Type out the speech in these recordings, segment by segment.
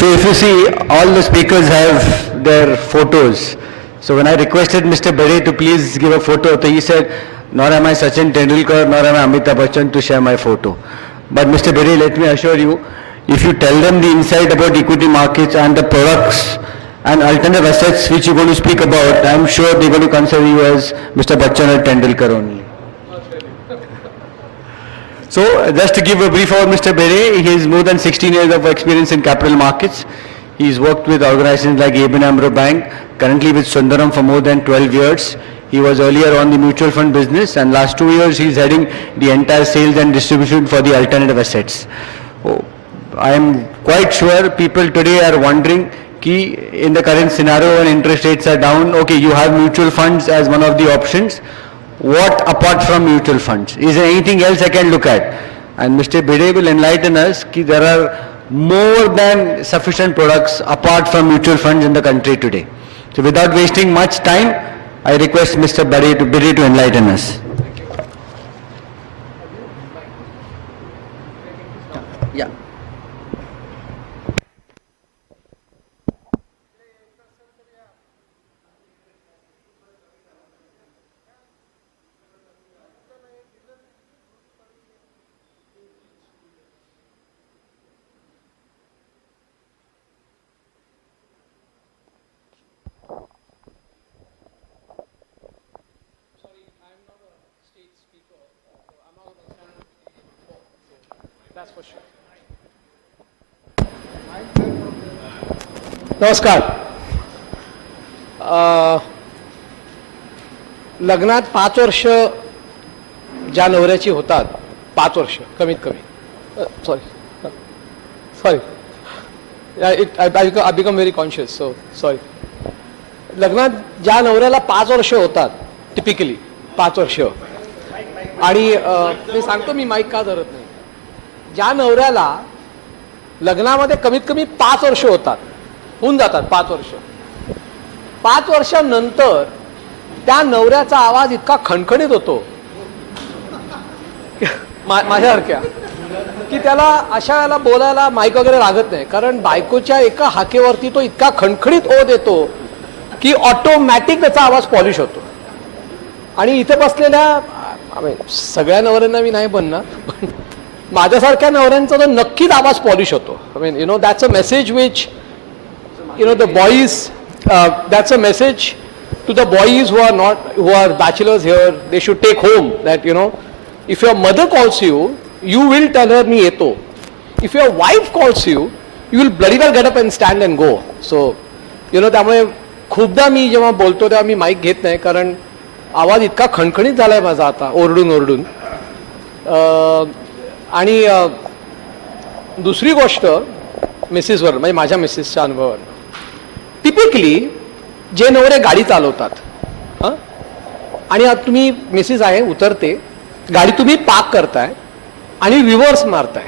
So if you see, all the speakers have their photos. So when I requested Mr. Bhide to please give a photo, so he said, nor am I Sachin Tendulkar, nor am I Amitabh Bachchan to share my photo. But Mr. Bhide, let me assure you, if you tell them the insight about equity markets and the products and alternative assets which you're going to speak about, I'm sure they're going to consider you as Mr. Bachchan or Tendulkar only. So, just to give a brief about Mr. Bhide, he has more than 16 years of experience in capital markets. He's worked with organizations like ABN AMRO Bank, currently with Sundaram for more than 12 years. He was earlier on the mutual fund business, and last 2 years he's heading the entire sales and distribution for the alternative assets. Oh, I am quite sure people today are wondering, in the current scenario when interest rates are down, okay, you have mutual funds as one of the options. What apart from mutual funds? Is there anything else I can look at? And Mr. Bhide will enlighten us that there are more than sufficient products apart from mutual funds in the country today. So without wasting much time, I request Mr. Bhide to enlighten us. Yeah. That's for sure. नमस्कार. लग्नात 5 वर्ष ज्या नवऱ्याची होतात, 5 वर्ष कमीत कमी, sorry I become very conscious, so sorry. लग्नात ज्या नवऱ्याला 5 वर्ष होतात, टिपिकली 5 वर्ष, आणि मी सांगतो, मी माईक का धरत नाही, ज्या नवऱ्याला लग्नामध्ये कमीत कमी 5 वर्ष होतात, होऊन जातात 5 वर्ष, 5 वर्षांनंतर त्या नवऱ्याचा आवाज इतका खणखणीत होतो माझ्यासारख्या, की त्याला अशा वेळेला बोलायला माईक वगैरे लागत नाही, कारण बायकोच्या एका हाकेवरती तो इतका खणखणीत ओ देतो की ऑटोमॅटिक त्याचा आवाज पॉलिश होतो. आणि इथे बसलेल्या सगळ्या नवऱ्यांना मी नाही बनणार, पण माझ्यासारख्या नवऱ्यांचा तर नक्कीच आवाज पॉलिश होतो. I mean, that's a message which, the boys, that's a message to the boys who are bachelors here. They should take home that, if your mother calls you, you will tell her मी येतो. If your wife calls you, you will bloody well get up and stand and go. So, त्यामुळे खूपदा मी जेव्हा बोलतो तेव्हा मी mike घेत नाही, कारण आवाज इतका खणखणीत झालाय माझा आता, ओरडून ओरडून. आणि दुसरी गोष्ट मिसेसवर, म्हणजे माझ्या मिसेसच्या अनुभवावर, टिपिकली जे नवरे गाडी चालवतात, आणि आता तुम्ही मिसेस आहे, उतरते गाडी, तुम्ही पार्क करताय आणि रिव्हर्स मारताय,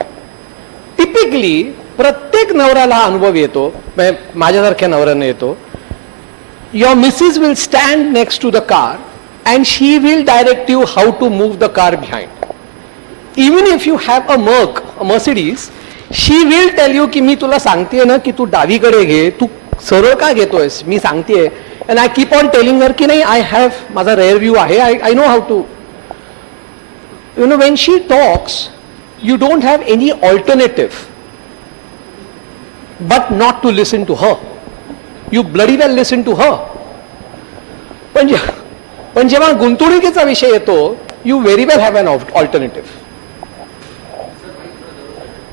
टिपिकली प्रत्येक नवऱ्याला हा अनुभव येतो, माझ्यासारख्या नवऱ्यांना येतो. Your missus will stand next to the car and she will direct you how to move the car behind. Even if you have a Mercedes, she will tell you की मी तुला सांगतेय ना की तू डावीकडे घे, तू सरळ का घेतोयस, मी सांगतेय. And I keep on telling her की नाही, I have, माझा rear view आहे, I know how to. When she talks, you don't have any alternative but not to listen to her. You bloody well listen to her. पण जेव्हा गुंतवणुकीचा विषय येतो, you very well have an alternative.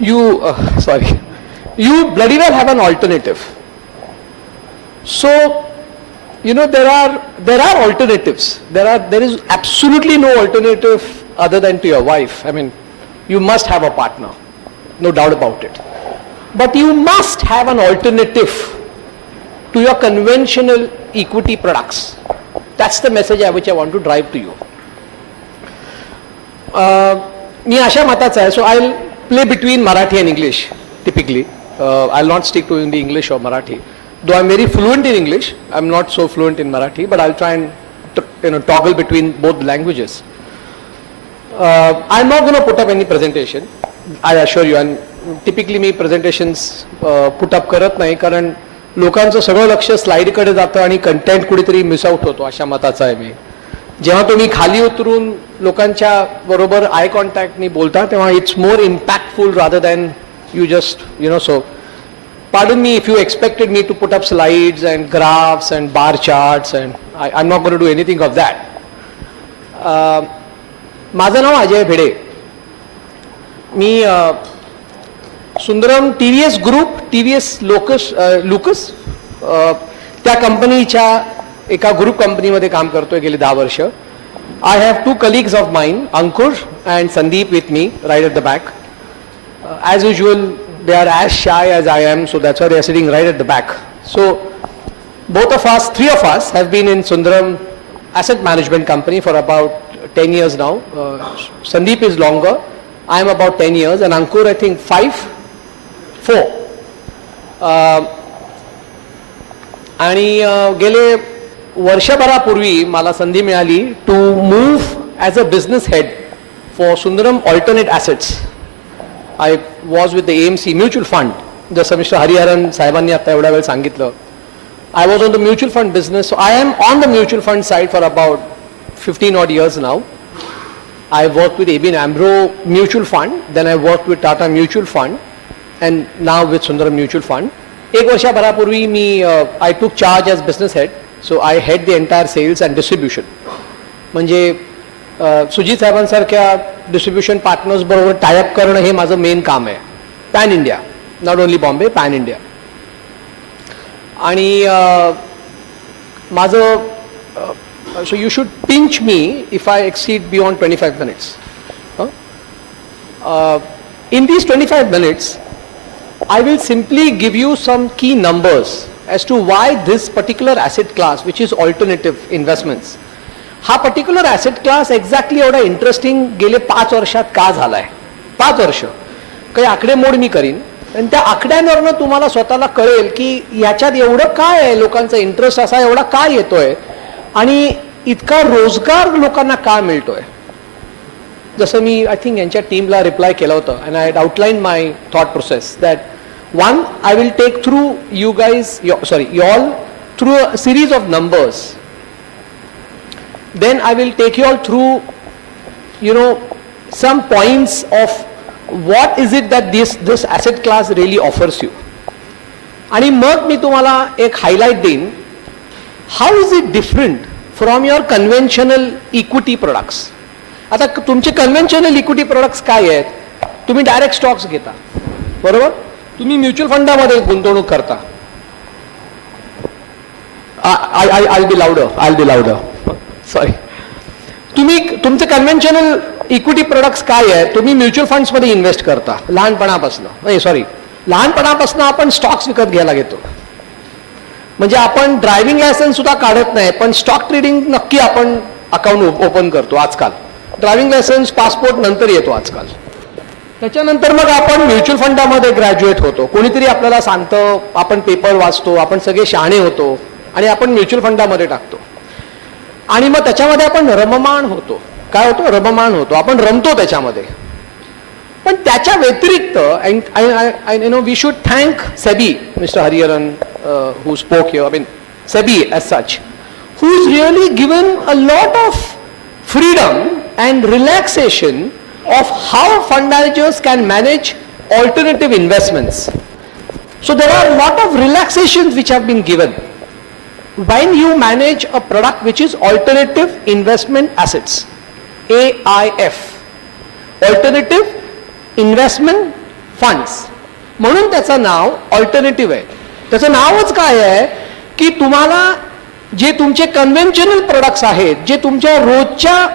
You bloody well have an alternative. So, there are alternatives. There is absolutely no alternative other than to your wife. I mean, you must have a partner, no doubt about it. But you must have an alternative to your conventional equity products. That's the message which I want to drive to you. मी अशा मताचा आहे, so I'll play between Marathi and English typically. I'll not stick to in the English or Marathi. Though I'm very fluent in English, I'm not so fluent in Marathi, but I'll try and toggle between both languages. I'm not going to put up any presentation, I assure you. And typically me presentations put up करत नाही, कारण लोकांचं सगळं लक्ष स्लाईडकडे जातं आणि content कुठेतरी miss out होतो, अशा मताचा आहे मी. जेव्हा तुम्ही खाली उतरून लोकांच्या बरोबर आय कॉन्टॅक्टनी बोलता, तेव्हा it's more impactful rather than you just so pardon me if you expected me to put up slides and graphs and bar charts, and I'm not going to do anything of that. माझं नाव अजय भिडे. मी Sundaram TVS group, TVS Lucas त्या कंपनीच्या एका group कंपनीमध्ये काम करतोय गेली 10 वर्ष. I have 2 colleagues of mine, Ankur and Sandeep, with me right at the back. As usual, they are as shy as I am, so that's why they are sitting right at the back. So both of us, 3 of us, have been in Sundaram Asset Management Company for about 10 years now. Sandeep is longer. I am about 10 years, and Ankur, I think 4. आणि गेले वर्षभरापूर्वी मला संधी मिळाली to move as a business head for Sundaram alternate assets. I was with the AMC mutual fund, जसं mister Hariharan साहेबांनी आता एवढा वेळ सांगितलं. I was on the mutual fund business, so I am on the mutual fund side for about 15 odd years now. I worked with ABN AMRO mutual fund, then I worked with Tata mutual fund, and now with Sundaram mutual fund. एक वर्षभरापूर्वी मी I took charge as business head, so I head the entire sales and distribution. म्हणजे सुजित साहेबांसारख्या distribution partners बरोबर tie up करणं हे माझं main काम आहे. Pan India, not only Bombay, pan India. आणि माझं so you should pinch me if I exceed beyond 25 minutes. In these 25 minutes, I will simply give you some key numbers as to why this particular asset class, which is alternative investments, हा particular asset class exactly एवढा interesting गेले 5 वर्षात का झाला आहे. 5 वर्ष काही आकडेमोड मी करीन, आणि त्या आकड्यांवरनं तुम्हाला स्वतःला कळेल की ह्याच्यात एवढं काय आहे, लोकांचा इंटरेस्ट असा एवढा काय येतोय, आणि इतका रोजगार लोकांना का मिळतोय. जसं मी आय थिंक यांच्या टीमला रिप्लाय केलं होतं, and I outline my thought process that 1, I will take through you guys, you all through a series of numbers. Then I will take you all through some points of what is it that this asset class really offers you. आणि मग मी तुम्हाला एक highlight देईन, how is it different from your conventional equity products. आता तुमचे conventional equity products काय आहेत, तुम्ही direct stocks घेता, बरोबर, तुम्ही म्युच्युअल फंडामध्ये गुंतवणूक करता. I'll be louder. सॉरी. तुम्ही तुमचे कन्व्हेन्शनल इक्विटी प्रोडक्ट्स काय आहे, तुम्ही म्युच्युअल फंड्समध्ये इन्व्हेस्ट करता लहानपणापासून आपण स्टॉक्स विकत घ्यायला घेतो. म्हणजे आपण ड्रायव्हिंग लायसन्स सुद्धा काढत नाही, पण स्टॉक ट्रेडिंग नक्की आपण अकाउंट ओपन करतो आजकाल. ड्रायव्हिंग लायसन्स, पासपोर्ट नंतर येतो आजकाल. त्याच्यानंतर मग आपण म्युच्युअल फंडामध्ये ग्रॅज्युएट होतो, कोणीतरी आपल्याला सांगतं, आपण पेपर वाचतो, आपण सगळे शहाणे होतो आणि आपण म्युच्युअल फंडामध्ये टाकतो. आणि मग त्याच्यामध्ये आपण रममाण होतो. काय होतो? रममाण होतो, आपण रमतो त्याच्यामध्ये. पण त्याच्या व्यतिरिक्त we should thank SEBI, mister Hariharan who spoke here, I mean SEBI as such, who's really given a lot of freedom and relaxation of how fund managers can manage alternative investments. So there are a lot of relaxations which have been given when you manage a product which is alternative investment assets, AIF, alternative investment funds. म्हणून त्याचं नाव alternative आहे. त्याचं नावच काय आहे की तुम्हाला जे तुमचे कन्व्हेन्शनल प्रोडक्ट्स आहेत, जे तुमच्या रोजच्या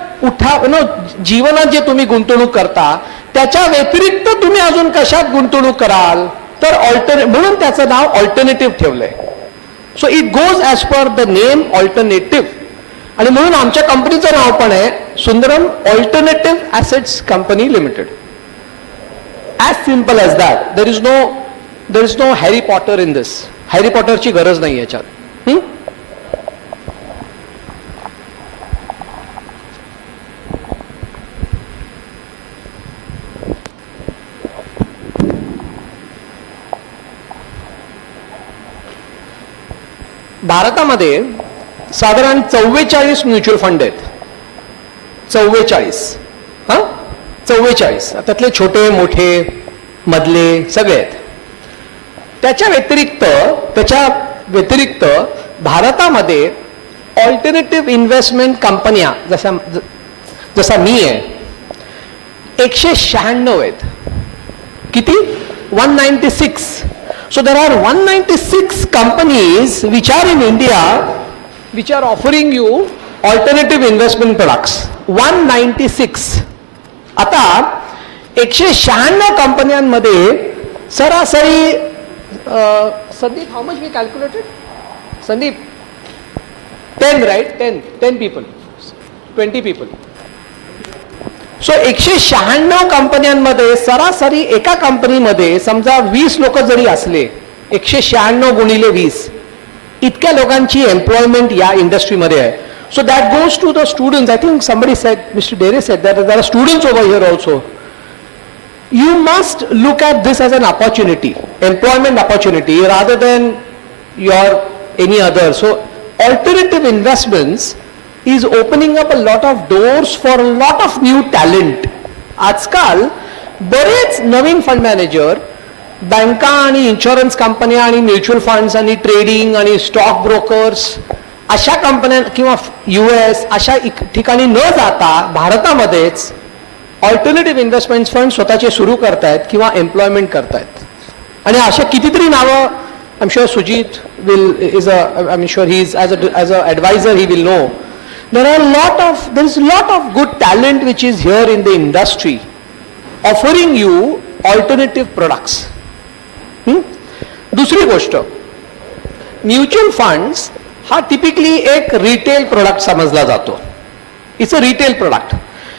जीवनात जे तुम्ही गुंतवणूक करता, त्याच्या व्यतिरिक्त तुम्ही अजून कशात गुंतवणूक कराल, तर म्हणून त्याचं नाव ऑल्टरनेटिव्ह ठेवलंय. So it goes as per the name alternative. आणि म्हणून आमच्या कंपनीचं नाव पण आहे Sundaram alternative assets company limited. As simple as that. There is no Harry Potter in this. Harry Potterची गरज नाही याच्यात. भारतामध्ये साधारण 44 म्युच्युअल फंड आहेत. 44. हां, 44. त्यातले छोटे मोठे मधले सगळे आहेत. त्याच्या व्यतिरिक्त भारतामध्ये ऑल्टरनेटिव्ह इन्व्हेस्टमेंट कंपन्या जसा मी आहे 196 आहेत. किती? 196. So there are 196 companies which are in India which are offering you alternative investment products. 196. आता 196 कंपन्यांमध्ये सरासरी Sandeep, how much we calculated? Sandeep, 10, right? 10 people, 20 people. सो 196 कंपन्यांमध्ये सरासरी एका कंपनीमध्ये समजा 20 लोक जरी असले, 196 गुणिले 20 इतक्या लोकांची एम्प्लॉयमेंट या इंडस्ट्रीमध्ये आहे. So that goes to the students. I think somebody said, mister Dere said that there are students over here also. You must look at this as an opportunity, employment opportunity, rather than any other. So alternative investments is opening up a lot of doors for a lot of new talent. आजकाल बरेच नवीन fund manager बँका आणि insurance कंपन्या आणि mutual funds आणि trading आणि stock brokers अशा कंपन्या किंवा US अशा ठिकाणी न जाता भारतामध्येच ऑल्टरनेटिव्ह इन्व्हेस्टमेंट फंड स्वतःचे सुरू करतायत किंवा एम्प्लॉयमेंट करतायत. आणि अशा कितीतरी नावं, I am sure Sujit I am sure he is as a advisor he will know. there is a lot of good talent which is here in the industry offering you alternative products. दुसरी गोष्ट, mutual funds हा typically एक retail product समजला जातो. It's a retail product.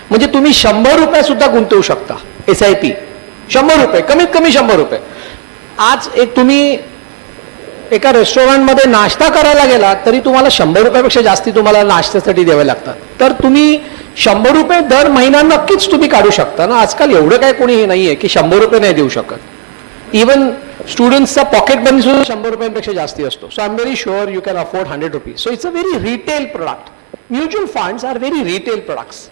म्हणजे तुम्ही 100 रुपये सुद्धा गुंतवू शकता. SIP 100 रुपये, कमीत कमी 100 रुपये. आज तुम्ही एका रेस्टॉरंटमध्ये नाश्ता करायला गेला तरी तुम्हाला 100 रुपयापेक्षा जास्ती तुम्हाला नाश्त्यासाठी द्यावे लागतात. तर तुम्ही 100 रुपये दर महिना नक्कीच तुम्ही काढू शकता ना. आजकाल एवढं काय कोणी हे नाहीये की 100 रुपये नाही देऊ शकत. इवन स्टुडंट्सचा पॉकेट मनी सुद्धा 100 रुपयांपेक्षा जास्ती असतो. So I am very sure you can afford 100 rupees. So it's a very retail product. Mutual funds are very retail products.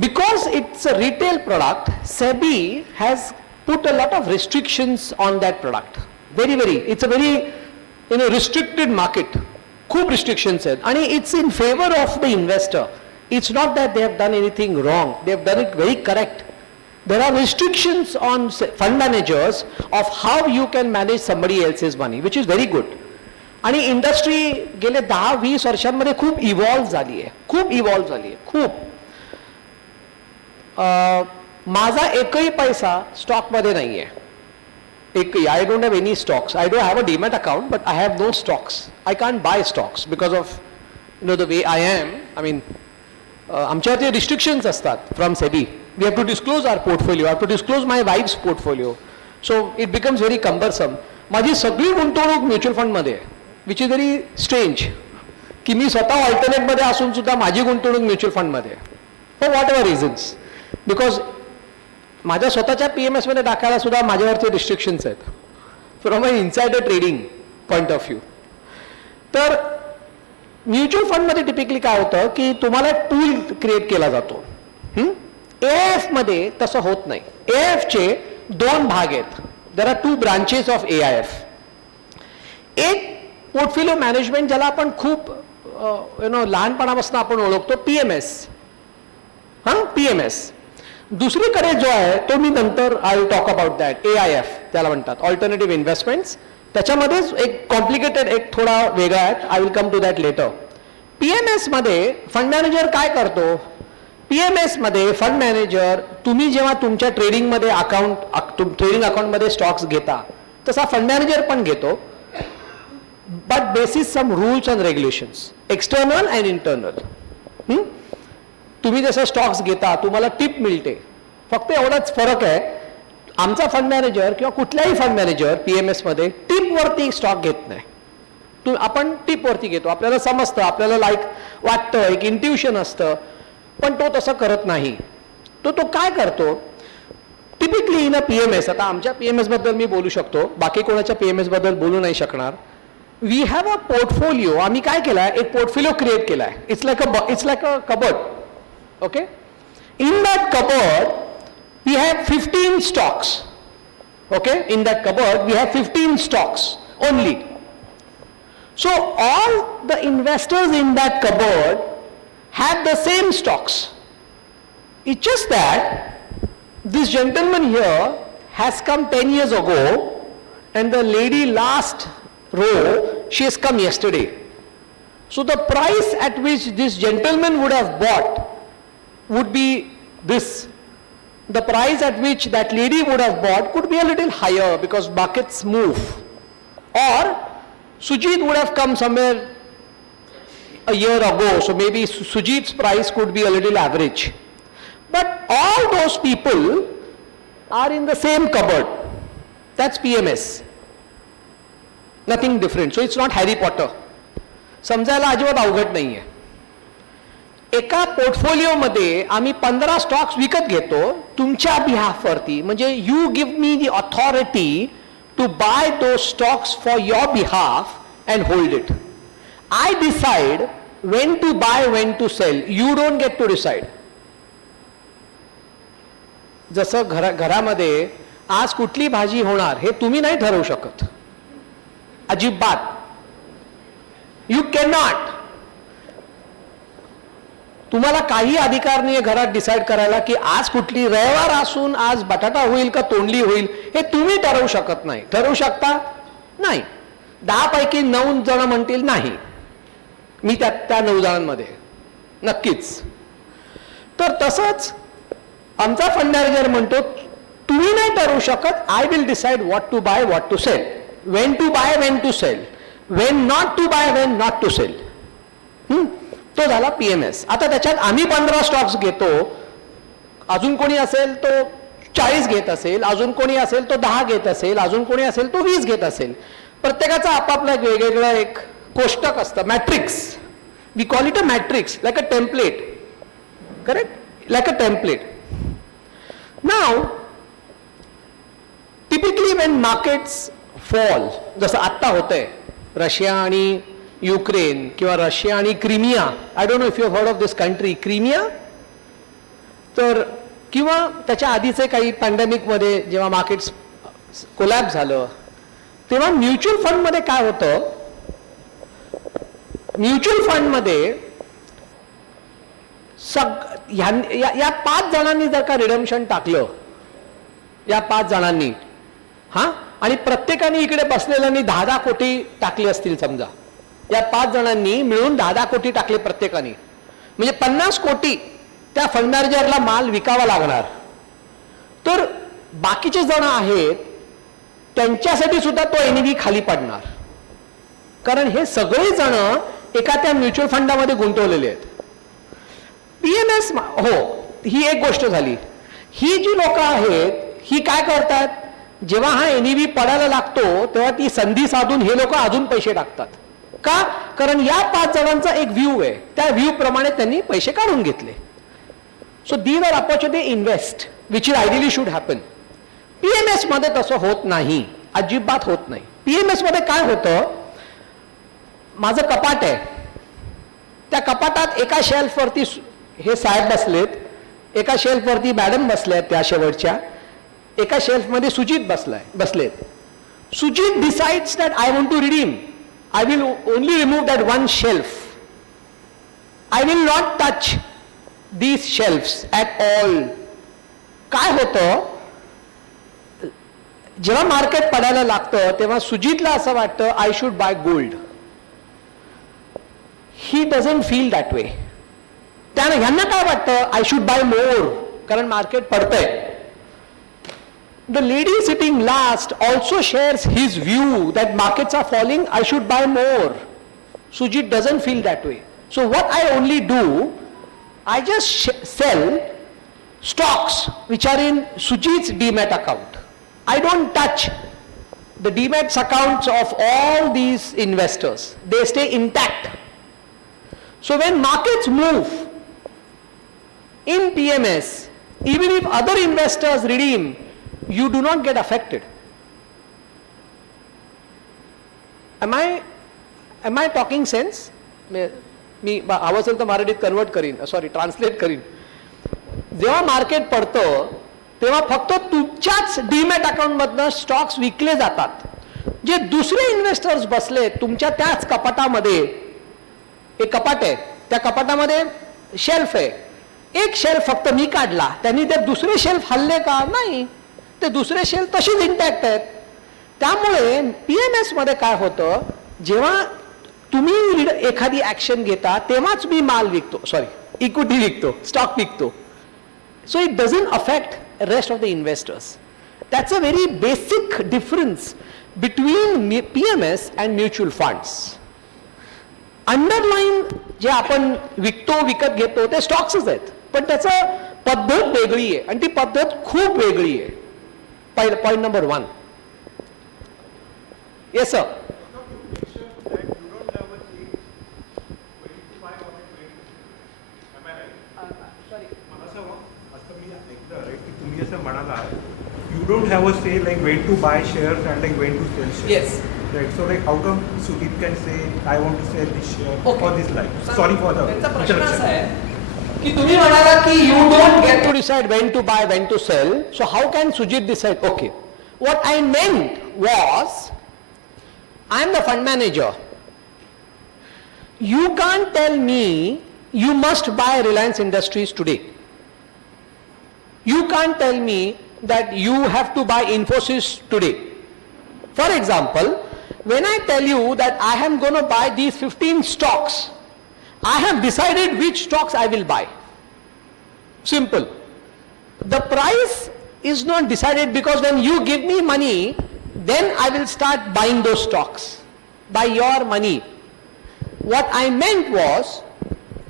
Because it's a retail product, SEBI has put a lot of restrictions on that product. It's a very restricted market. खूप restrictions आहेत आणि it's in favor of the investor. It's not that they have done anything wrong. They have done it very correct. There are restrictions on fund managers of how you can manage somebody else's money, which is very good. आणि industry गेले 10-20 वर्षांमध्ये खूप evolve झाली आहे. खूप. माझा एकही पैसा स्टॉकमध्ये नाही आहे. एकही. I don't have any stocks. I don't have a demat account but I have no stocks. I can't buy stocks because of the way I am. I mean आमच्यावरती रिस्ट्रिक्शन्स असतात from SEBI. We have to disclose our portfolio. I have to disclose my wife's portfolio. So it becomes very cumbersome. माझी सगळी गुंतवणूक mutual फंडमध्ये आहे, which is very strange की मी स्वतः ऑल्टरनेटमध्ये असून सुद्धा माझी गुंतवणूक म्युच्युअल फंडमध्ये आहे. For what ever reasons. Because माझ्या स्वतःच्या PMS मध्ये टाकायला सुद्धा माझ्यावरचे रिस्ट्रिक्शन्स आहेत from a insider trading point of view. तर म्युच्युअल फंडमध्ये टिपिकली काय होतं की तुम्हाला टूल क्रिएट केला जातो. AIF मध्ये तसं होत नाही. AIF चे 2 भाग आहेत. There are 2 branches of AIF. एक पोर्टफोलिओ मॅनेजमेंट ज्याला आपण खूप लहानपणापासून आपण ओळखतो, PMS. PMS. दुसरीकडे जो आहे तो मी नंतर I will talk about that. AIF त्याला म्हणतात, ऑल्टरनेटिव्ह इन्व्हेस्टमेंट्स. त्याच्यामध्येच एक कॉम्प्लिकेटेड, एक थोडा वेगळा आहे. I will come to that later. PMS मध्ये फंड मॅनेजर काय करतो? PMS मध्ये फंड मॅनेजर, तुम्ही जेव्हा तुमच्या ट्रेडिंगमध्ये ट्रेडिंग अकाउंटमध्ये स्टॉक्स घेता तसा फंड मॅनेजर पण घेतो, but basis some rules and regulations, external and internal. तुम्ही जसं स्टॉक्स घेता तुम्हाला टिप मिळते. फक्त एवढाच फरक आहे, आमचा फंड मॅनेजर किंवा कुठल्याही फंड मॅनेजर PMS मध्ये टिपवरती स्टॉक घेत नाही. आपण टिपवरती घेतो. आपल्याला समजतं, आपल्याला वाटतं, एक इंट्युशन असतं, पण तो तसं करत नाही. तो काय करतो? टिपिकली इन अ PMS, आता आमच्या PMS बद्दल मी बोलू शकतो, बाकी कोणाच्या PMS बद्दल बोलू नाही शकणार. We have a portfolio. आम्ही काय केलाय, एक पोर्टफोलिओ क्रिएट केलाय. It's like a cupboard. Okay, in that cupboard we have 15 stocks. Okay, in that cupboard we have 15 stocks only. So all the investors in that cupboard have the same stocks. It's just that this gentleman here has come 10 years ago, and the lady last row, she has come yesterday. So the price at which this gentleman would have bought would be this. The price at which that lady would have bought could be a little higher because markets move. Or Sujit would have come somewhere a year ago, so maybe Sujit's price could be a little average. But all those people are in the same cupboard. That's PMS. Nothing different. So it's not Harry Potter. समजायला अजिबात अवघड नाहीये. एका पोर्टफोलिओमध्ये आम्ही 15 stocks विकत घेतो तुमच्या बिहाफवरती. म्हणजे you give me the authority to buy those stocks for your behalf and hold it. I decide when to buy, when to sell. You don't get to decide. जसं घरामध्ये आज कुठली भाजी होणार हे तुम्ही नाही ठरवू शकत अजिबात. You can not. तुम्हाला काही अधिकार नाही घरात डिसाईड करायला की आज कुठली, रविवार असून आज बटाटा होईल का तोंडली होईल हे तुम्ही ठरवू शकत नाही. ठरवू शकता नाही. 10 पैकी 9 जण म्हणतील नाही, मी त्या 9 जणांमध्ये नक्कीच. तर तसंच आमचा फंड मॅनेजर म्हणतो तुम्ही नाही ठरवू शकत. I will decide what to buy, what to sell, when to buy, when to sell, when not to buy, when not to sell. तो झाला पीएमएस. आता त्याच्यात आम्ही 15 स्टॉक्स घेतो, अजून कोणी असेल तो 40 घेत असेल, अजून कोणी असेल तो 10 घेत असेल, अजून कोणी असेल तो 20 घेत असेल. प्रत्येकाचा आपापला एक वेगवेगळं एक कोष्टक असतं, matrix. We call it a matrix, like a template. Correct, like a template. नाव टिपिकली वेन मार्केट्स फॉल, जसं आत्ता होतंय रशिया आणि युक्रेन किंवा रशिया आणि Crimea. I don't know if you heard of this country, Crimea. तर किंवा त्याच्या आधीचे काही पॅन्डेमिकमध्ये जेव्हा मार्केट्स कोलॅप्स झालं तेव्हा म्युच्युअल फंडमध्ये काय होतं, म्युच्युअल फंडमध्ये या 5 जणांनी जर का रिडम्शन टाकलं, या 5 जणांनी, हा, आणि प्रत्येकाने इकडे बसलेल्यांनी 10-10 कोटी टाकले असतील समजा. या 5 जणांनी मिळून 10-10 कोटी टाकले प्रत्येकाने, म्हणजे 50 कोटी त्या फंड मॅनेजरला माल विकावा लागणार. तर बाकीचे जण आहेत त्यांच्यासाठी सुद्धा तो एनईव्ही खाली पडणार, कारण हे सगळे जण एका त्या म्युच्युअल फंडामध्ये गुंतवलेले आहेत. पीएमएस, हो, ही एक गोष्ट झाली. ही जी लोक आहेत ही काय करतात, जेव्हा हा एनईव्ही पडायला लागतो तेव्हा ती संधी साधून हे लोक अजून पैसे टाकतात. का? कारण या 5 जणांचा एक व्ह्यू आहे, त्या व्ह्यू प्रमाणे त्यांनी पैसे काढून घेतले. So these are opportunity invest which is ideally should happen. PMS मध्ये तसं होत नाही, अजिबात होत नाही. पीएमएस मध्ये काय होतं, माझं कपाट आहे, त्या कपाटात एका शेल्फवरती हे साहेब बसलेत, एका शेल्फवरती मॅडम बसल्यात, त्या शेवटच्या एका शेल्फमध्ये सुजित बसलेत. Sujit decides that I want to redeem. I will only remove that one shelf. I will not touch these shelves at all. काय होतं, जेव्हा मार्केट पडायला लागतं तेव्हा सुजितला असं वाटतं I should by gold. He doesn't feel that way. त्यानं ह्यांना काय वाटतं, आय शुड बाय मोर, कारण मार्केट पडतंय. The lady sitting last also shares his view that markets are falling, I should buy more. Sujit doesn't feel that way. So what I only do, I just sell stocks which are in Sujit's demat account. I don't touch the demat accounts of all these investors. They stay intact. So when markets move in PMS, even if other investors redeem, you do not get affected. Am I am I talking sense? मी हवं असेल तर मराठीत convert करीन, sorry translate करीन. जेव्हा market पडतं तेव्हा फक्त तुमच्याच डीमॅट अकाउंटमधनं स्टॉक्स विकले जातात. जे दुसरे इन्व्हेस्टर्स बसले तुमच्या त्याच कपाटामध्ये, एक कपाट आहे, त्या कपाटामध्ये शेल्फ आहे, एक शेल्फ फक्त मी काढला, त्यांनी ते दुसरे शेल्फ हल्ले का? नाही, ते दुसरे शेल्फ तशीच इंटॅक्ट आहेत. त्यामुळे पीएमएस मध्ये काय होतं, जेव्हा तुम्ही एखादी ऍक्शन घेता तेव्हाच मी माल विकतो, सॉरी इक्विटी विकतो, स्टॉक विकतो. So it doesn't affect rest of the investors. That's a very basic difference between PMS and mutual funds. Underline जे आपण विकतो, विकत घेतो ते स्टॉक्सच आहेत, पण त्याचं पद्धत वेगळी आहे आणि ती पद्धत खूप वेगळी आहे. पहिलं पॉईंट नंबर 1. Yes sir. तुम्ही असं म्हणाला, you don't have a say like when to buy shares and like when to sell shares. Yes. Right. So like how come Sudhir can say I want to sell this share Okay. for this line? Sorry for the त्यांचा प्रश्न असा interruption. आहे की तुम्ही म्हणाला की you don't get to decide when to buy, when to sell, so how can Sujit decide? Okay, what I meant was, I am the fund manager. You can't tell me you must buy Reliance Industries today. You can't tell me that you have to buy Infosys today. For example, when I tell you that I am going to buy these 15 stocks, I have decided which stocks I will buy. Simple. The price is not decided because when you give me money, then I will start buying those stocks by your money. What I meant was,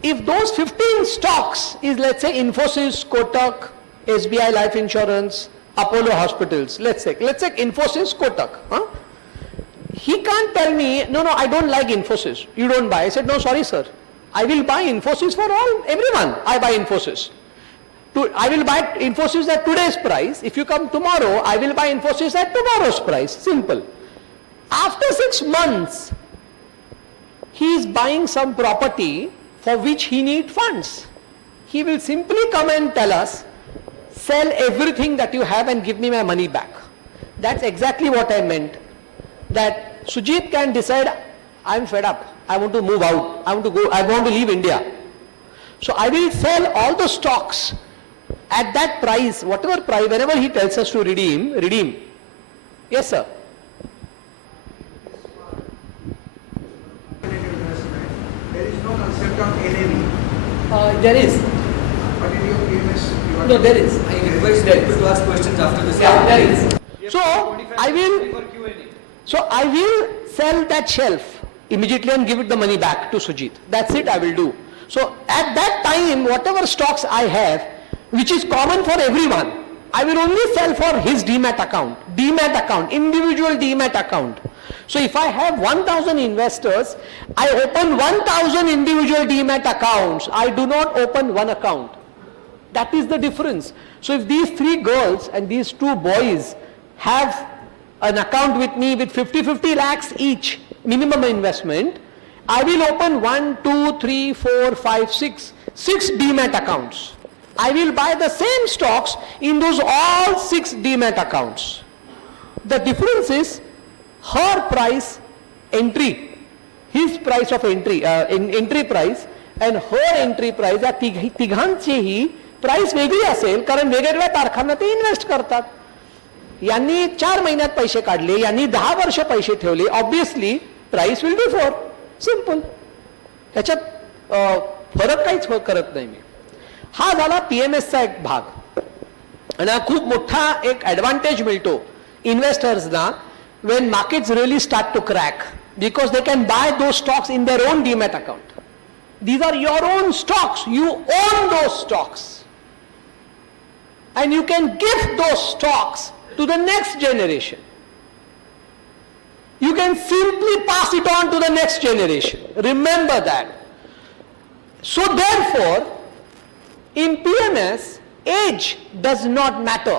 if those 15 stocks is, let's say, Infosys, Kotak, SBI Life Insurance, Apollo Hospitals, let's say Infosys, Kotak. He can't tell me, no, I don't like Infosys. You don't buy. I said, no, sorry, sir. I will buy Infosys for everyone. I buy Infosys. I will buy Infosys at today's price. If you come tomorrow, I will buy Infosys at tomorrow's price. Simple. After 6 months, he is buying some property for which he needs funds. He will simply come and tell us, sell everything that you have and give me my money back. That's exactly what I meant. That Sujit can decide, I'm fed up, I want to move out, I want to leave India. So I will sell all the stocks at that price, whatever price, whenever he tells us to redeem. Yes, sir. There is no concept of NAV. There is. But in your PMS, you are No, there is. I request people to ask questions after this. Yeah, there is. So I will sell that shelf immediately and give it the money back to Sujit. That's it I will do. So at that time, whatever stocks I have, which is common for everyone, I will only sell for his demat account, individual demat account. So if I have 1,000 investors, I open 1,000 individual demat accounts. I do not open one account. That is the difference. So if these 3 girls and these 2 boys have an account with me with 50 lakhs each minimum investment, I will open 1, 2, 3, 4, 5, 6 demat accounts. I will buy the same stocks in those all 6 demat accounts. The difference is her price entry, his price of entry, entry price and her entry price, या तिघांचीही price वेगळी असेल, कारण वेगवेगळ्या तारखांना ते invest करतात. यांनी 4 महिन्यात पैसे काढले, यांनी 10 वर्ष पैसे ठेवले, obviously price will be 4. Simple. त्याच्यात फरक काहीच करत नाही मी. हा झाला पीएमएसचा एक भाग. आणि हा खूप मोठा एक ऍडव्हान्टेज मिळतो इन्व्हेस्टर्सना when markets really start to crack, because they can buy those stocks in their own demat account. These are your own stocks. You own those stocks. And you can gift those stocks to the next generation. You can simply pass it on to the next generation. Remember that. So therefore, in PMS, age does not matter.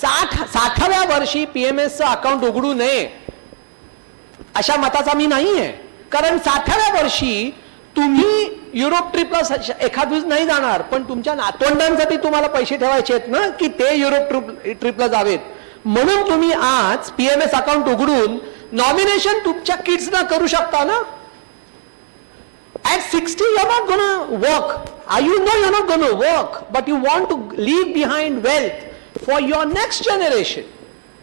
60व्या वर्षी पीएमएसचं account उघडू नये अशा मताचा मी नाही आहे. कारण 60व्या वर्षी तुम्ही युरोप ट्रिपला एखाद दिवस नाही जाणार, पण तुमच्या नातवंडांसाठी तुम्हाला पैसे ठेवायचे आहेत ना, की ते युरोप ट्रिपला जावेत. म्हणून तुम्ही आज पीएमएस अकाउंट उघडून नॉमिनेशन तुमच्या किड्सना करू शकता ना. At 60, you're not gonna work. You know you're not gonna work, but you want to leave behind wealth for your next generation.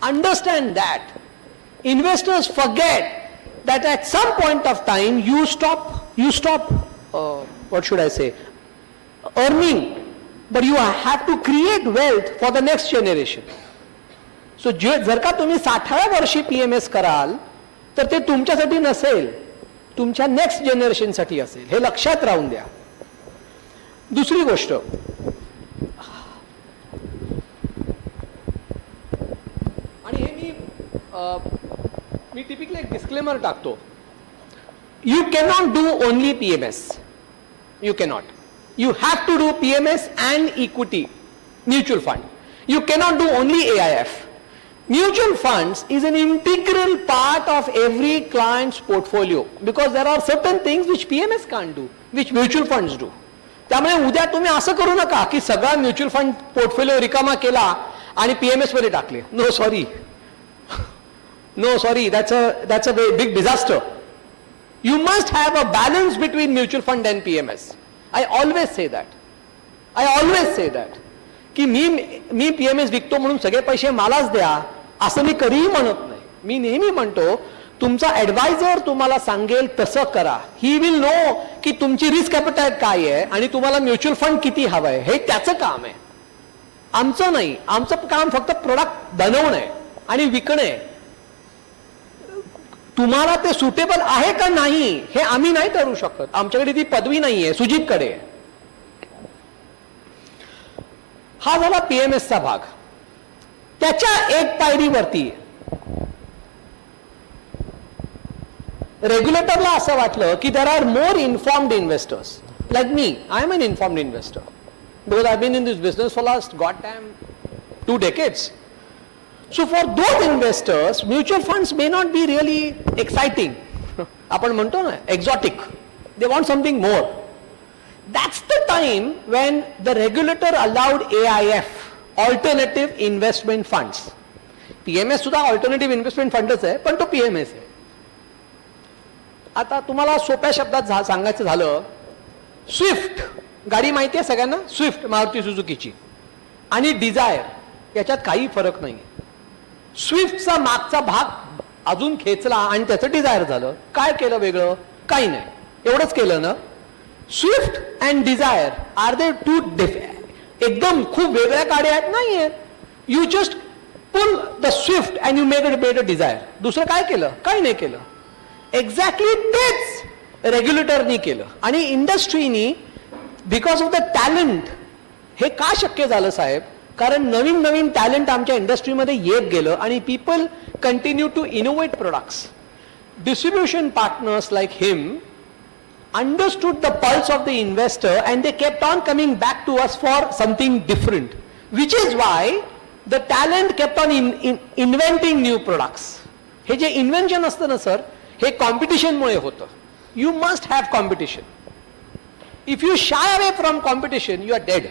Understand that. Investors forget that at some point of time you stop, what should I say, earning, but you have to create wealth for the next generation. So, जर का तुम्ही 60व्या वर्षी PMS कराल, तर ते तुमच्यासाठी नसेल, तुमच्या नेक्स्ट जनरेशनसाठी असेल. हे लक्षात राहून द्या. दुसरी गोष्ट, आणि हे मी टिपिकली एक डिस्क्लेमर टाकतो. You cannot do only PMS. You cannot. You have to do PMS and equity mutual fund. You cannot do only AIF. Mutual funds is an integral part of every client's portfolio because there are certain things which PMS can't do, which mutual funds do. त्यामुळे उद्या तुम्ही असं करू नका की सगळा mutual fund portfolio रिकामा केला आणि पीएमएस मध्ये टाकले. No sorry, no sorry, that's a big disaster. You must have a balance between mutual fund and PMS. I always say that. की मी पीएमएस विकतो म्हणून सगळे पैसे मलाच द्या असं मी कधीही म्हणत नाही. मी नेहमी म्हणतो तुमचा ऍडवायझर तुम्हाला सांगेल तसं करा. ही विल नो की तुमची रिस्क ॲपेटाईट काय आहे आणि तुम्हाला म्युच्युअल फंड किती हवंय, हे त्याचं काम आहे, आमचं नाही. आमचं काम फक्त प्रोडक्ट बनवणे आणि विकणे. तुम्हाला ते सुटेबल आहे का नाही हे आम्ही नाही ठरवू शकत. आमच्याकडे ती पदवी नाहीये, सुजितकडे. हा झाला पीएमएसचा भाग. त्याच्या एक पायरीवरती रेग्युलेटरला असं वाटलं की there are more informed investors like me. I am an informed investor because I been in this business for last god time 2 decades. So for those investors, mutual funds may not be really exciting. आपण म्हणतो ना exotic. They want something more. That's the time when the regulator allowed AIF, Alternative Investment Funds. PMS सुद्धा Alternative Investment Fundच आहे, पण तो PMS आहे. आता तुम्हाला सोप्या शब्दात सांगायचं झालं, स्विफ्ट गाडी माहिती आहे सगळ्यांना, स्विफ्ट मारुती सुझुकीची, आणि डिझायर याच्यात काही फरक नाही. स्विफ्टचा मागचा भाग अजून खेचला आणि त्याचं डिझायर झालं. काय केलं वेगळं? काही नाही, एवढंच केलं ना. Swift and Dzire are they two एकदम खूप वेगळ्या गाड्या आहेत? नाही आहेत. You just pull the Swift and you made a Dzire. दुसरं काय केलं? काही नाही केलं. एक्झॅक्टली तेच रेग्युलेटरनी केलं आणि इंडस्ट्रीनी बिकॉज ऑफ द टॅलेंट. हे का शक्य झालं साहेब? कारण नवीन नवीन टॅलेंट आमच्या इंडस्ट्रीमध्ये येत गेलं आणि people continue to innovate products. Distribution partners like him understood the pulse of the investor and they kept on coming back to us for something different, which is why the talent kept on inventing new products. हे जे invention असतं ना sir, हे कॉम्पिटिशनमुळे होतं. You must have competition. If you shy away from competition you are dead.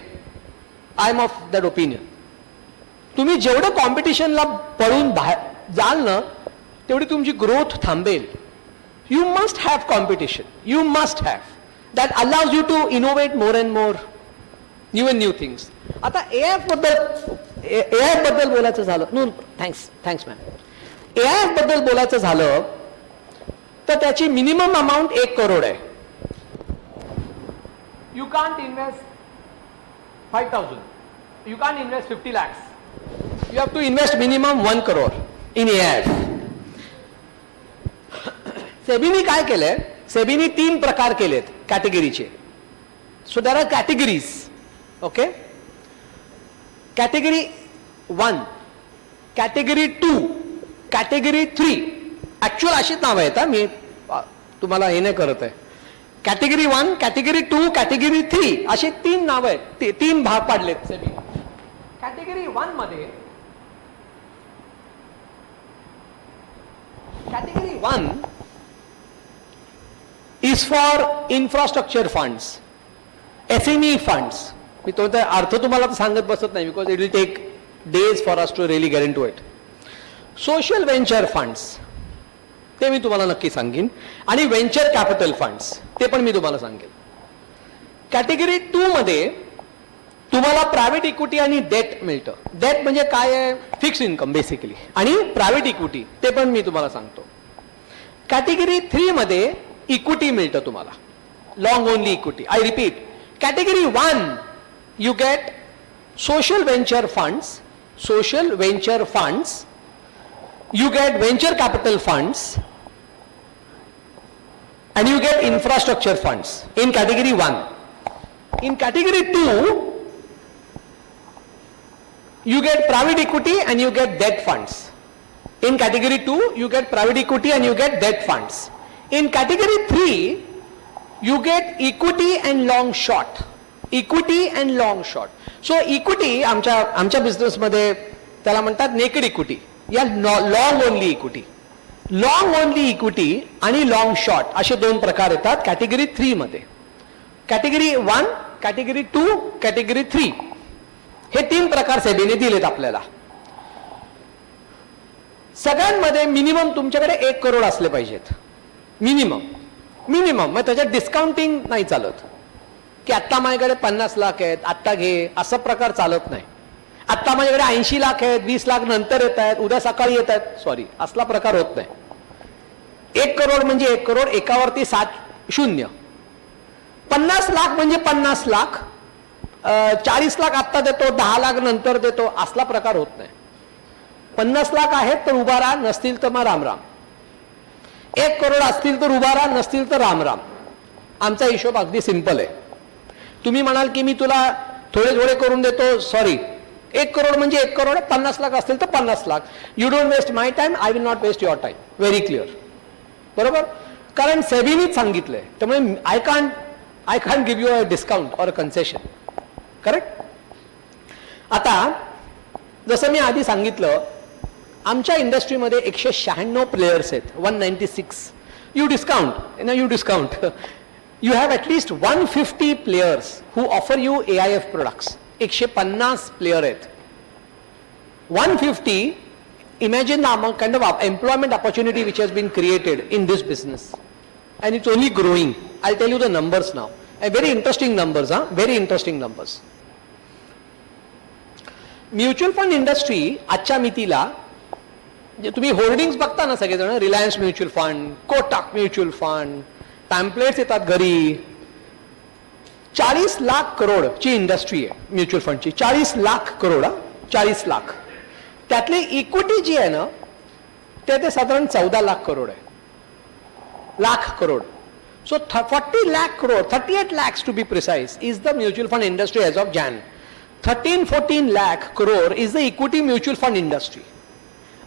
I am of that opinion. तुम्ही जेवढं कॉम्पिटिशनला पळून जाल ना तेवढी तुमची ग्रोथ थांबेल. You must have competition. You must have. That allows you to innovate more and more new and new things. आता AIF बद्दल बोलायचं झालं, नो थँक्स मॅम. AIF बद्दल बोलायचं झालं तर त्याची मिनिमम अमाऊंट 1 करोड आहे. You can't invest 5,000. You can't invest 50 lakhs. You have to invest minimum 1 crore in AIF. सेबीनी काय केलंय? सेबीनी 3 प्रकार केलेत कॅटेगरीचे. So there are categories. Okay, category 1, category 2, category 3. Actual अशीच नाव आहेत. मी तुम्हाला हे नाही करत आहे. कॅटेगरी 1, कॅटेगरी 2, कॅटेगरी 3 असे 3 नाव आहेत. 3 भाग पाडलेत सेबी. कॅटेगरी 1 मध्ये category 1 is for infrastructure funds, SME funds. मी तो अर्थ तुम्हाला सांगत बसत नाही, because it will take days for us to really get into it. Social venture funds ते मी तुम्हाला नक्की सांगेन, आणि व्हेंचर कॅपिटल फंड्स ते पण मी तुम्हाला सांगेन. कॅटेगरी 2 मध्ये तुम्हाला प्रायव्हेट इक्विटी आणि डेट मिळतं. डेट म्हणजे काय आहे? फिक्स इन्कम बेसिकली, आणि प्रायव्हेट इक्विटी ते पण मी तुम्हाला सांगतो. कॅटेगरी 3 मध्ये इक्विटी मिळतं तुम्हाला, long only equity. I repeat, category 1 you get social venture funds, social venture funds, you get venture capital funds, and you get infrastructure funds in category 1. In category 2 you get private equity and you get debt funds. In category 2 you get private equity and you get debt funds. In category 3 you get equity and long short, equity and long short. So equity आमच्या business मध्ये त्याला म्हणतात naked equity या long only equity. Long only equity आणि long short असे दोन प्रकार येतात कॅटेगरी 3 मध्ये. कॅटेगरी 1, कॅटेगरी 2, कॅटेगरी 3 हे 3 प्रकार सेबीने दिलेत आपल्याला. सगळ्यांमध्ये मिनिमम तुमच्याकडे 1 करोड असले पाहिजेत. मिनिमम मग त्याच्यात डिस्काउंटिंग नाही चालत, की आत्ता माझ्याकडे 50 लाख आहेत आत्ता घे, असा प्रकार चालत नाही. आत्ता माझ्याकडे 80 लाख आहेत, 20 लाख नंतर येत आहेत, उद्या सकाळी येत आहेत, सॉरी, असला प्रकार होत नाही. 1 करोड म्हणजे 1 करोड, एकावरती 7 0. 50 लाख म्हणजे 50 लाख, 40 लाख आत्ता देतो, 10 लाख नंतर देतो, असला प्रकार होत नाही. 50 लाख आहेत तर उभा राहा, नसतील तर मग रामराम. 1 करोड असतील तर उभा राहा, नसतील तर रामराम. आमचा हिशोब अगदी सिंपल आहे. तुम्ही म्हणाल की मी तुला थोडे थोडे करून देतो, सॉरी, 1 करोड म्हणजे 1 करोड, 50 लाख असतील तर 50 lakh. You don't waste my time, I will not waste your time. Very clear, बरोबर? कारण सेबीनीच सांगितलंय, त्यामुळे I can't give you a discount or a concession. Correct? आता जसं मी आधी सांगितलं, आमच्या इंडस्ट्रीमध्ये 196 प्लेयर्स आहेत, 196. You discount you have at least 150 players who offer you AIF products. 150 player आहेत. 150, imagine the amount, kind of employment opportunity which has been created in this business, and it's only growing. I'll tell you the numbers now, and very interesting numbers, very interesting numbers. Mutual fund industry आजच्या मितीला, जे तुम्ही hoardings बघता ना सगळेजण, Reliance mutual fund, Kotak mutual fund, pamphlets येतात घरी, 40 lakh करोडची industry आहे mutual फंडची. 40 lakh crore, 40 lakh. त्यातली equity जी आहे ना ते साधारण 14 लाख करोड आहे. Lakh crore. So 40 lakh crore, 38 lakhs to be precise, is the mutual fund industry as of Jan. 13-14 lakh crore is the equity mutual fund industry.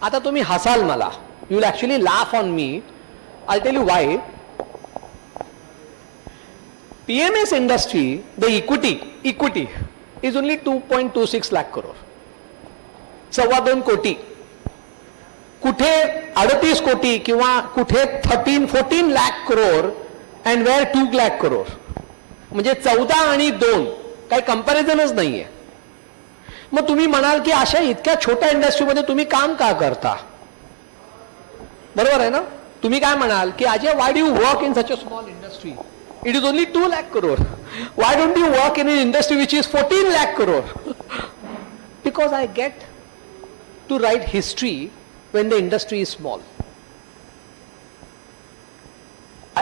आता तुम्ही हसाल मला, you will actually laugh on me. I'll tell you why. PMS industry, the equity is only 2.26 lakh crore. 2.25 कोटी. कुठे 38 कोटी किंवा कुठे 13-14 lakh crore and where 2 lakh crore. म्हणजे 14 आणि 2 काही कंपॅरिझनच नाहीये. मग तुम्ही म्हणाल की अशा इतक्या छोट्या इंडस्ट्रीमध्ये तुम्ही काम का करता? बरोबर आहे ना? तुम्ही काय म्हणाल की Ajay, why do you work in such a small industry? It is only 2 lakh crore. Why don't you work in an industry which is 14 lakh crore? Because I get to write history when the industry is small.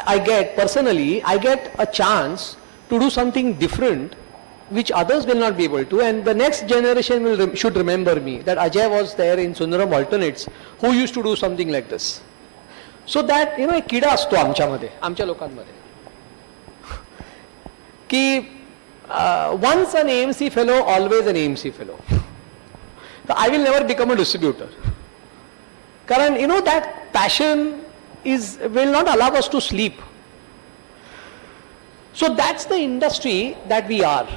I get a chance to do something different which others will not be able to, and the next generation should remember me that Ajay was there in Sundaram Alternates who used to do something like this. So that, एक किडा असतो आमच्यामध्ये, आमच्या लोकांमध्ये, की once an AMC fellow, always an AMC fellow. So I will never become a distributor. कारण that passion will not allow us to sleep. So that's the industry that we are.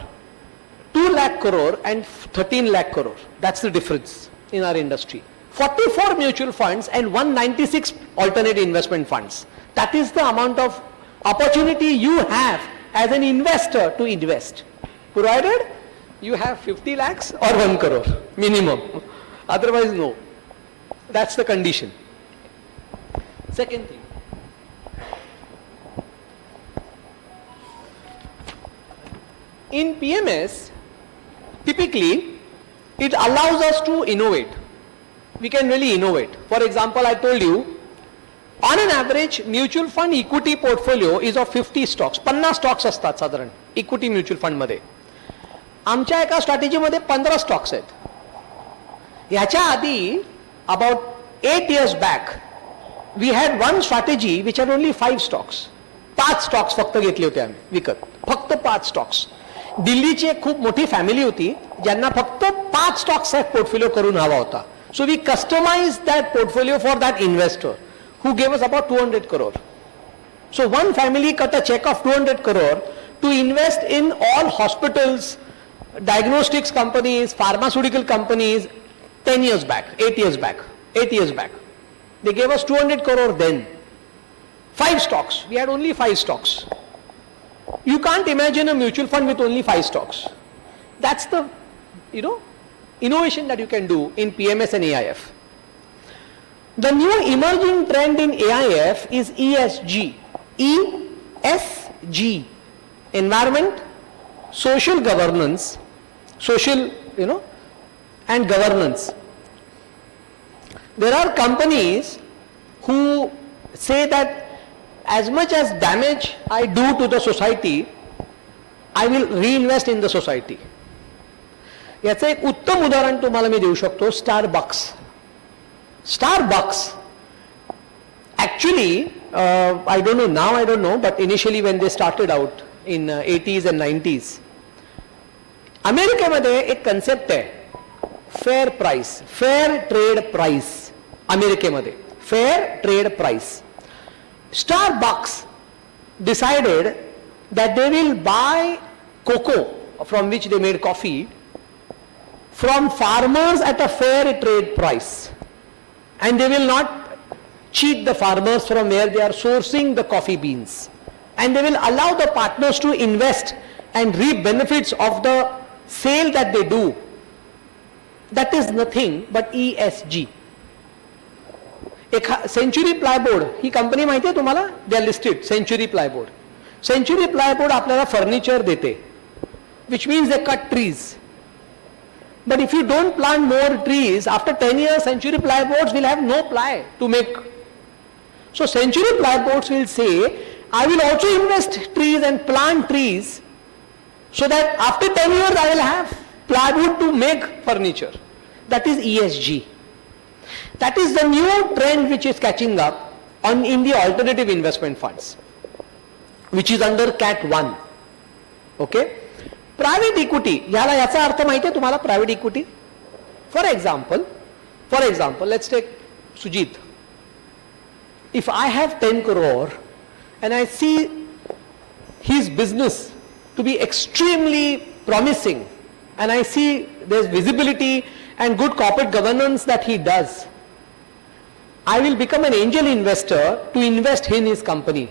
2 lakh crore and 13 lakh crore. That's the difference in our industry. 44 mutual funds and 196 alternate investment funds. That is the amount of opportunity you have as an investor to invest, provided you have 50 lakhs or 1 crore minimum. Otherwise, no. That's the condition. Second thing. In PMS, typically, it allows us to innovate. We can really innovate. For example, I told you, on an average, mutual fund equity portfolio is of 50 stocks. 50 stocks असतात साधारण equity mutual fund मध्ये. आमच्या एका स्ट्रॅटेजीमध्ये 15 stocks आहेत. याच्या आधी about 8 years back, we had one strategy which had only 5 stocks. 5 stocks फक्त घेतले होते आम्ही विकत. फक्त 5 stocks. दिल्लीची एक खूप मोठी फॅमिली होती ज्यांना फक्त 5 स्टॉक्सचा पोर्टफोलिओ करून हवा होता. So we customized that portfolio for that investor who gave us about 200 crore. So one family cut a check of 200 crore to invest in all hospitals, diagnostics companies, pharmaceutical companies 10 years back, 8 years back, 8 years back. They gave us 200 crore then. 5 stocks. We had only 5 stocks. You can't imagine a mutual fund with only 5 stocks. That's the, innovation that you can do in PMS and AIF. The new emerging trend in AIF is ESG. ESG. Environment, social governance, and governance. There are companies who say that as much as damage I do to the society, I will reinvest in the society. याचं एक उत्तम उदाहरण तुम्हाला मी देऊ शकतो. Starbucks actually, I don't know now, I don't know, but initially when they started out in 80s and 90s, अमेरिकेमध्ये एक concept आहे fair price, fair trade price. अमेरिकेमध्ये fair trade price. Starbucks decided that they will buy cocoa from which they made coffee from farmers at a fair trade price, and they will not cheat the farmers from where they are sourcing the coffee beans, and they will allow the partners to invest and reap benefits of the sale that they do. That is nothing but ESG. Century Plyboard ही company माहिती आहे तुम्हाला? They are listed. Century Plyboard. Century Plyboard आपल्याला furniture देते, which means they cut trees. But if you don't plant more trees, after 10 years, Century Plyboards will have no ply to make. So Century Plyboards will say, I will also invest trees and plant trees so that after 10 years I will have plywood to make furniture. That is ESG. That is the new trend which is catching up in the alternative investment funds, which is under Cat 1. Okay? Private equity, याचा अर्थ माहिती आहे तुम्हाला? Private equity, for example let's take Sujit. If I have 10 crore and I see his business to be extremely promising and I see there's visibility and good corporate governance that he does, I will become an angel investor to invest in his company.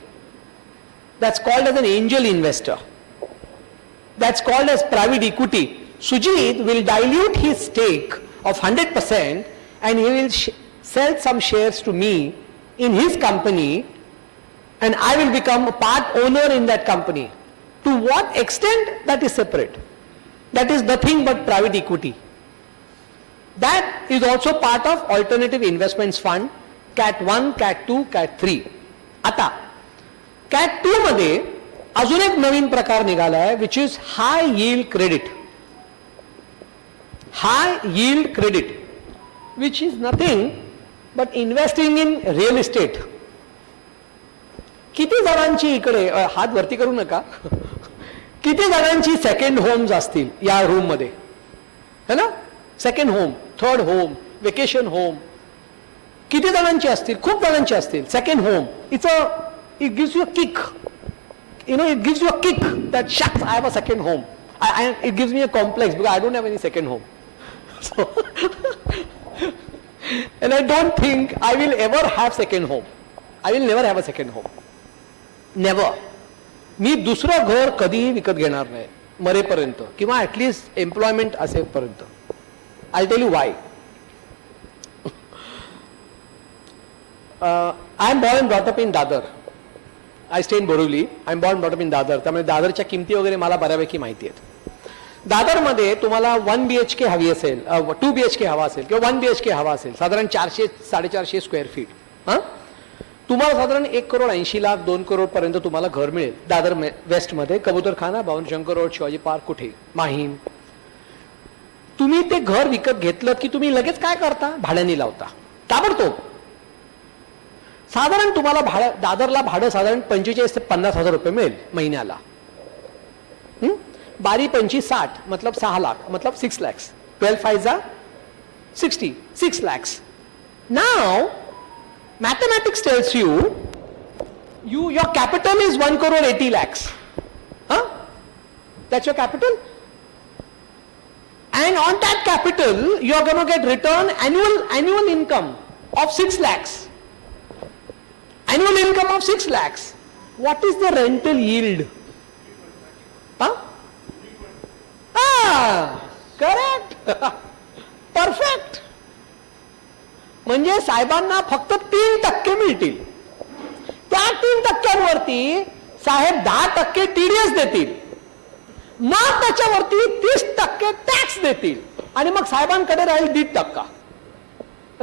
That's called as an angel investor. That's called as private equity. Sujit will dilute his stake of 100% and he will sell some shares to me in his company and I will become a part owner in that company. To what extent? That is separate. That is nothing but private equity. That is also part of alternative investments fund, Cat 1, Cat 2, Cat 3. आता Cat 2 मध्ये अजून एक नवीन प्रकार निघाला आहे, which is hi yield credit. Hi yield credit, which is nothing but investing in real estate. किती जणांची इकडे हात वरती करू नका, किती जणांची सेकंड होम्स असतील या रूम मध्ये? है ना? Second home, third home, vacation home, किती जणांची असतील? खूप जणांची असतील. Second home, it gives you a kick. It gives you a kick that shucks, I have a second home. It gives me a complex because I don't have any second home. So, and I don't think I will ever have second home. I will never have a second home. Never. मी दुसरं घर कधीही विकत घेणार नाही मरेपर्यंत, किंवा at least employment असेपर्यंत. I tell you why. I am born and brought up in Dadar. I stay in Borivali. I am born brought up in Dadar. त्यामुळे दादरच्या किमती वगैरे मला बऱ्यापैकी माहिती आहेत. दादरमध्ये तुम्हाला 1 BHK हवी असेल, 2 BHK हवा असेल किंवा 1 BHK हवा असेल, साधारण 400-450 स्क्वेअर फीट, तुम्हाला साधारण 1,80,00,000 2 करोड पर्यंत तुम्हाला घर मिळेल. दादर वेस्टमध्ये कबूतरखाना, भावनशंकर रोड, शिवाजी पार्क, कुठे माहीम. तुम्ही ते घर विकत घेतलं की तुम्ही लगेच काय करता? भाड्याने लावता ताबडतोब. साधारण तुम्हाला भाडं, दादरला भाडं साधारण 45,000 ते 50,000 रुपये मिळेल महिन्याला. 12-25 60 मतलब 6 लाख, मतलब 6 lakhs. 12 5 60, 6 lakhs. Now mathematics tells you your capital is 1,80 lakhs. That's your capital. And on that capital you are going to get return annual income of 6 lakhs. Annual income of 6 lakhs. What is the rental yield? Correct. Perfect. म्हणजे साहेबांना फक्त 3% मिळतील. त्या 3%वरती साहेब 10% TDS देतील, मग त्याच्यावरती 30% tax देतील, आणि मग साहेबांकडे राहील 1.5%,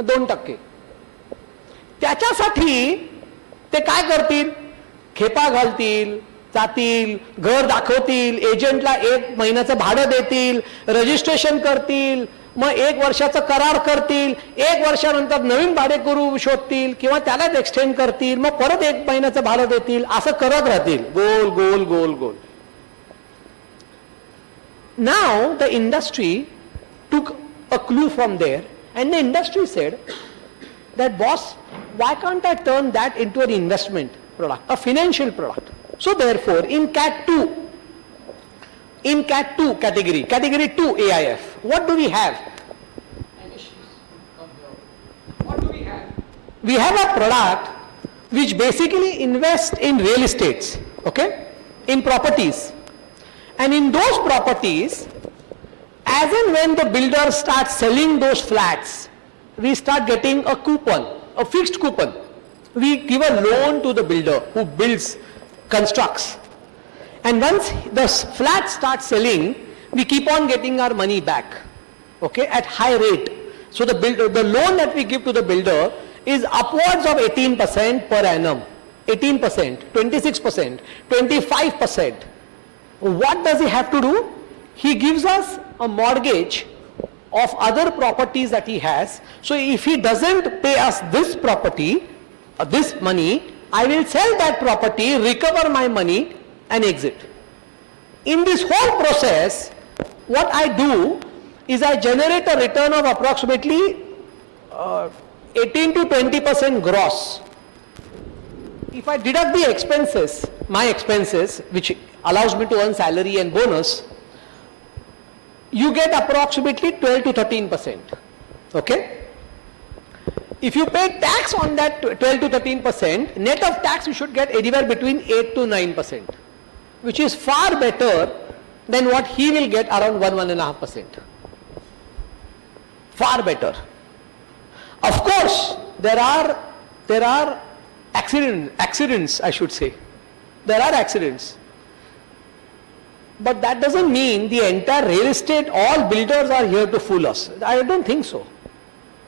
2%. त्याच्यासाठी ते काय करतील? खेपा घालतील, जातील, घर दाखवतील, एजंटला 1 महिन्याचं भाडं देतील, रजिस्ट्रेशन करतील, मग 1 वर्षाचा करार करतील, 1 वर्षानंतर नवीन भाडेकरू शोधतील किंवा त्यालाच एक्सटेंड करतील, मग परत 1 महिन्याचं भाडं देतील, असं करत राहतील, गोल गोल गोल गोल. नाव the industry took a clue from there and the industry said that boss, why can't I turn that into an investment product, a financial product? So therefore in Cat 2 category 2 AIF, what do we have? What do we have? We have a product which basically invests in real estates, okay, in properties, and in those properties, as and when the builder starts selling those flats, we start getting a coupon, a fixed coupon. We give a loan to the builder who builds, constructs. And once the flat starts selling, we keep on getting our money back, okay, at high rate. So the loan that we give to the builder is upwards of 18% per annum. 18%, 26%, 25%. What does he have to do? He gives us a mortgage of other properties that he has. So if he doesn't pay us this property, this money, I will sell that property, recover my money and exit. In this whole process, what I do is I generate a return of approximately 18 to 20% gross. If I deduct the expenses, my expenses, which allows me to earn salary and bonus, you get approximately 12 to 13%. Okay? If you pay tax on that 12 to 13%, net of tax you should get anywhere between 8 to 9%, which is far better than what he will get, around 1.5%. Far better. Of course, there are accidents, I should say. There are accidents. But that doesn't mean the entire real estate, all builders are here to fool us. I don't think so.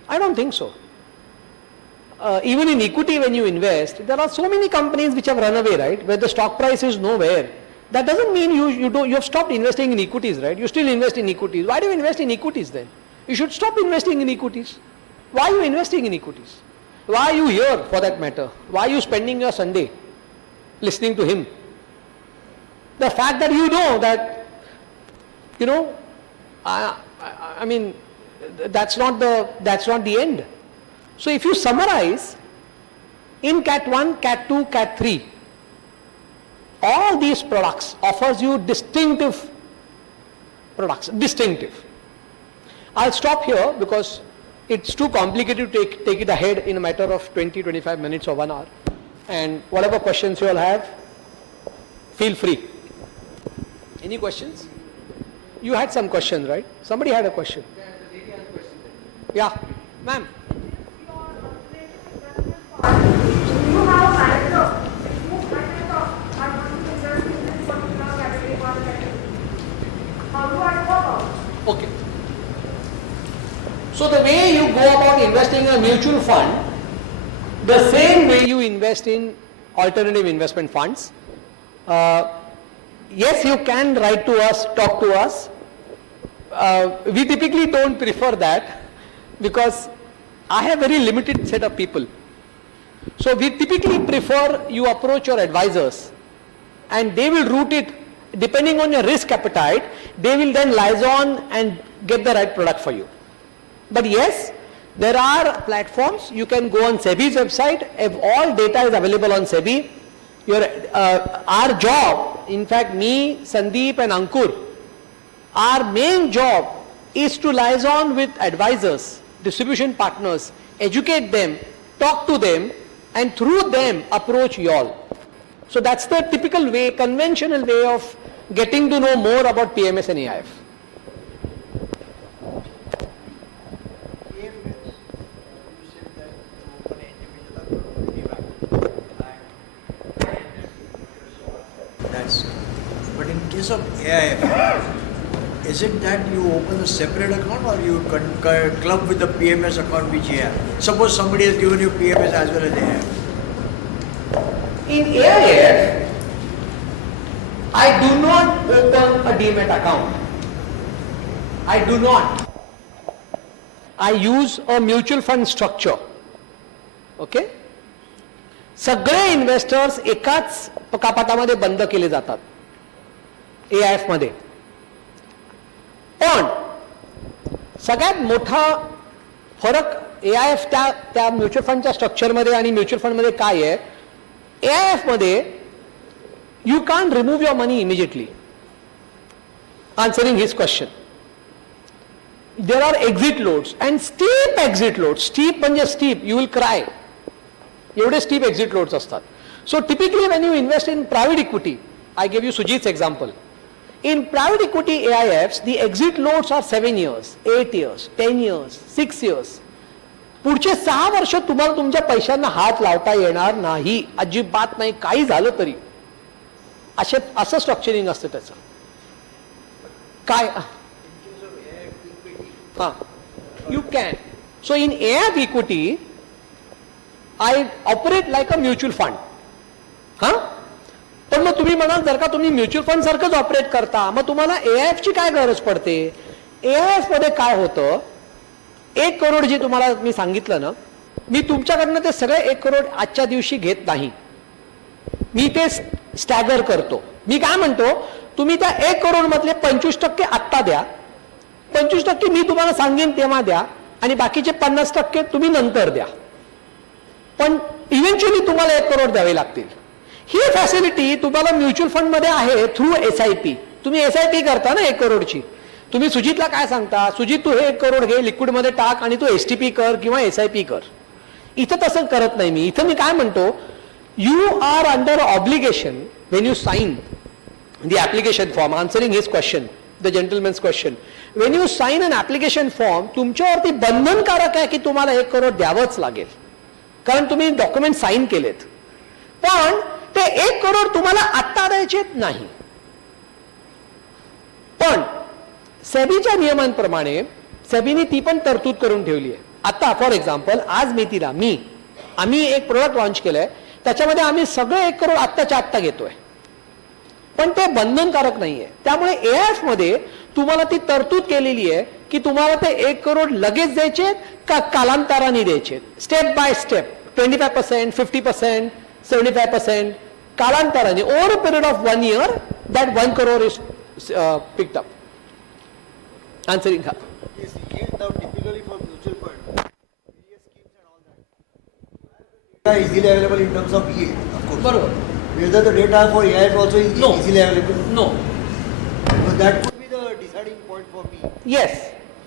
I don't think so. Even in equity, when you invest, there are so many companies which have run away, right? Where the stock price is nowhere. That doesn't mean you have stopped investing in equities, right? You still invest in equities. Why do you invest in equities then? You should stop investing in equities. Why are you investing in equities? Why are you here, for that matter? Why are you spending your Sunday listening to him? The fact that you know that, I mean, that's not the end. So if you summarize, in Cat 1, Cat 2, Cat 3, all these products offers you distinctive products, distinctive. I'll stop here because it's too complicated to take it ahead in a matter of 20-25 minutes or 1 hour. And whatever questions you all have, Feel free. Any questions? You had some questions, right? Somebody had a question. Yeah, ma'am. You have a manager who kind of are going to invest in this particular category or category. How do I go about it? Okay. So the way you go about investing in a mutual fund, the same way you invest in alternative investment funds. Yes, you can write to us, talk to us. We typically don't prefer that because I have very limited set of people. So we typically prefer you approach your advisors and they will route it depending on your risk appetite. They will then liaison and get the right product for you. But yes, there are platforms. You can go on SEBI's website. If all data is available on SEBI, our job, in fact me, Sandeep and Ankur, our main job is to liaison with advisors, distribution partners, educate them, talk to them, and through them approach you all. So that's the typical way, conventional way of getting to know more about PMS and AIF. But in case of AIF, is it that you open a separate account or you club with the PMS account which you have? Suppose somebody has given you PMS as well as AIF. In AIF, I do not open a demat account. I do not. I use a mutual fund structure. Okay? सगळे investors एकाच कपाटामध्ये बंद केले जातात AIF मध्ये. पण सगळ्यात मोठा फरक AIF त्या म्युच्युअल फंडच्या स्ट्रक्चरमध्ये आणि म्युच्युअल फंडमध्ये काय आहे? AIF मध्ये you can't remove your money immediately. Answering his question. There are exit loads and steep exit loads. Steep म्हणजे steep, you will cry. एवढे steep exit loads असतात. So typically when you invest in private equity, I gave you Sujit's example. In private equity AIFs, the exit loads are 7 years, 8 years, 10 years, 6 years. पुढचे 6 वर्ष तुम्हाला तुमच्या पैशांना हात लावता येणार नाही, अजिबात नाही, काही झालं तरी. असं स्ट्रक्चरिंग असतं त्याचं. काय? हां, you can. So in AIF equity I operate like a mutual fund. हां? पण मग तुम्ही म्हणाल जर का तुम्ही म्युच्युअल फंड सारखंच ऑपरेट करता मग तुम्हाला AIF ची काय गरज पडते? AIF मध्ये काय होतं? 1 करोड जे तुम्हाला मी सांगितलं ना, मी तुमच्याकडनं ते सगळे 1 करोड आजच्या दिवशी घेत नाही. मी ते स्टॅगर करतो. मी काय म्हणतो, तुम्ही त्या 1 करोड मधले 25% आत्ता द्या, 25% मी तुम्हाला सांगेन तेव्हा द्या आणि बाकीचे 50% तुम्ही नंतर द्या. पण इव्हेंच्युअली तुम्हाला 1 करोड द्यावे लागतील. ही फॅसिलिटी तुम्हाला म्युच्युअल फंड मध्ये आहे थ्रू SIP. तुम्ही SIP करता ना 1 करोडची. तुम्ही सुजितला काय सांगता, सुजित तू हे 1 करोड घे, लिक्विड मध्ये टाक आणि तू STP कर किंवा SIP कर. इथं तसं करत नाही मी. इथं मी काय म्हणतो, you are under obligation when you sign the application form. Answering his question, the gentleman's question. When you sign an application form, तुमच्यावरती बंधनकारक आहे की तुम्हाला 1 करोड द्यावंच लागेल, कारण तुम्ही डॉक्युमेंट साइन केलेत. पण ते 1 करोड तुम्हाला आत्ता द्यायचे नाही. पण सेबीच्या नियमांप्रमाणे सेबीने ती पण तरतूद करून ठेवली आहे. आता फॉर एक्झाम्पल आज आम्ही एक प्रोडक्ट लॉन्च केलंय, त्याच्यामध्ये आम्ही सगळे 1 करोड आत्ताच्या आत्ता घेतोय, पण ते बंधनकारक नाहीये. त्यामुळे AIF मध्ये तुम्हाला ती तरतूद केलेली आहे की तुम्हाला ते 1 करोड लगेच द्यायचे का कालांतराने द्यायचे, स्टेप बाय स्टेप, 25%, 50%, 75%, कालांतराने. Over a period of 1 year that 1 crore is picked up. Answering her. Yes, yield now typically for mutual fund, various schemes and all that. Data is easily available in terms of yield, of course. बरोबर. Whether the data for AIF also is No. easily available. No. So that could be the deciding point for me. Yes.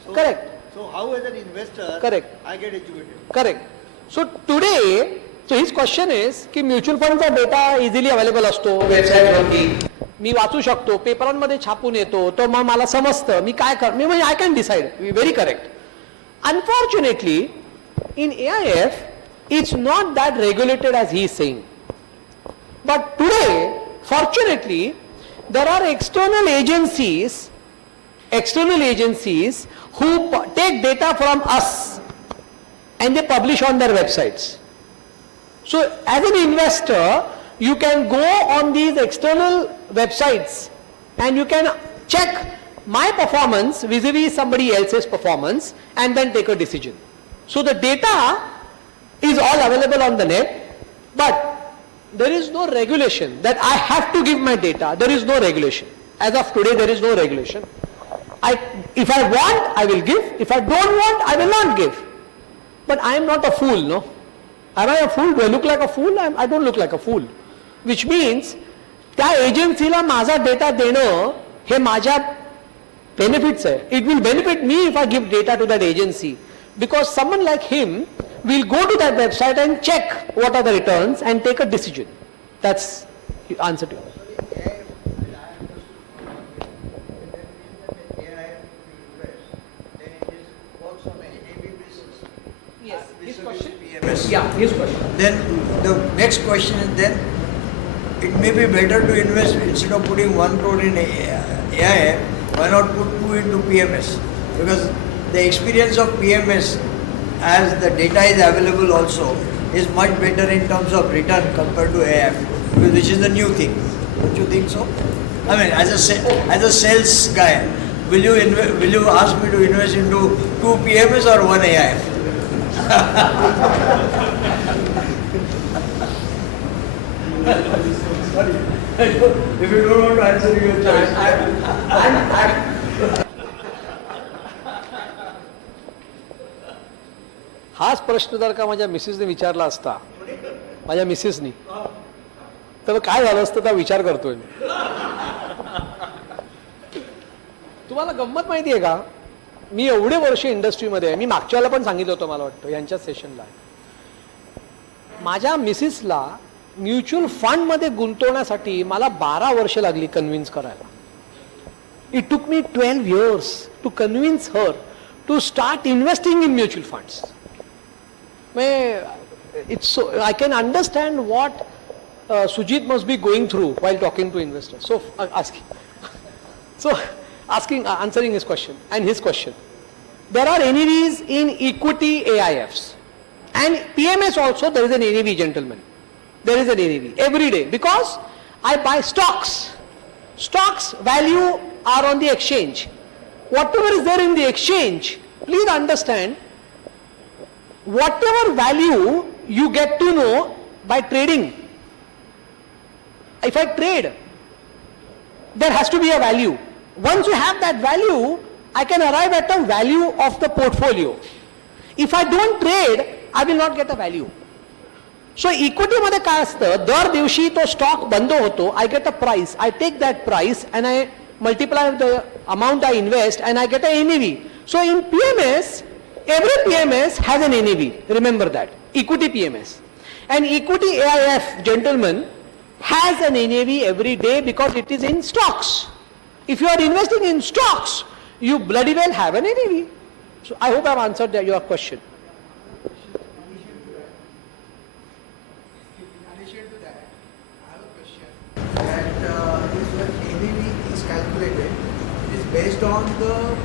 So, Correct. So how as an investor, Correct. I get educated. Correct. So today So his question is की mutual फंडचा data easily available असतो वेबसाईटवरती, मी वाचू शकतो, पेपरांमध्ये छापून येतो, तर मग मला समजतं मी काय कर, मी म्हणजे I can decide. Very correct. Unfortunately in AIF it's not that regulated as he is saying. But today, fortunately, there are external agencies who take data from us and they publish on their websites. So as an investor, you can go on these external websites and you can check my performance vis-a-vis somebody else's performance and then take a decision. So the data is all available on the net, but there is no regulation that I have to give my data. There is no regulation. As of today, there is no regulation. If I want, I will give. If I don't want, I will not give. But I am not a fool, no? Am I a fool? Do I look like a fool? I don't look like a fool. Which means, त्या एजन्सीला माझा data देणं हे माझ्या benefits आहे. It will benefit me if I give data to that agency, because someone like him will go to that website and check what are the returns and take a decision. That's the answer to it. Yes, his question? PMS. Yeah, his question. Then the next question is, then it may be better to invest instead of putting 1 crore in AIF, why not put 2 into PMS? Because the experience of PMS, as the data is available also, is much better in terms of return compared to AIF, which is the new thing. Don't you think so? I mean, as a sales guy, will you ask me to invest into 2 PMS or 1 AIF? Sorry, if you don't want to answer, your choice. हाच प्रश्न जर का माझ्या मिसेसने विचारला असता, माझ्या मिसेसनी, तर काय झालं असतं त्या विचार करतोय मी. तुम्हाला गंमत माहिती आहे का, मी एवढे वर्ष इंडस्ट्रीमध्ये आहे, मी मागच्या वेळेला पण सांगितलं होतं मला वाटतं यांच्या सेशनला, माझ्या मिसेसला म्युच्युअल फंड मध्ये गुंतवण्यासाठी मला 12 वर्ष लागली कन्व्हिन्स करायला. It took me 12 years to convince her to start investing in mutual funds. I can understand what Sujit must be going through while talking to investors. So answering his question and his question, there are NAVs in equity AIFs and PMS also. There is an NAV, gentlemen. There is an NAV every day, because I buy stocks. Stocks value are on the exchange. Whatever is there in the exchange, please understand, whatever value you get to know by trading. If I trade, there has to be a value. Once you have that value, I can arrive at a value of the portfolio. If I don't trade, I will not get a value. So equity मध्ये काय असतं, दर दिवशी तो stock बंद होतो, I get a price, I take that price and I multiply the amount I invest and I get a NAV. So in PMS, every PMS has an NAV, remember that, equity PMS. And equity AIF, gentlemen, has an NAV every day because it is in stocks. If you are investing in stocks, you bloody well have an NAV. So I hope I have answered your question. Based on the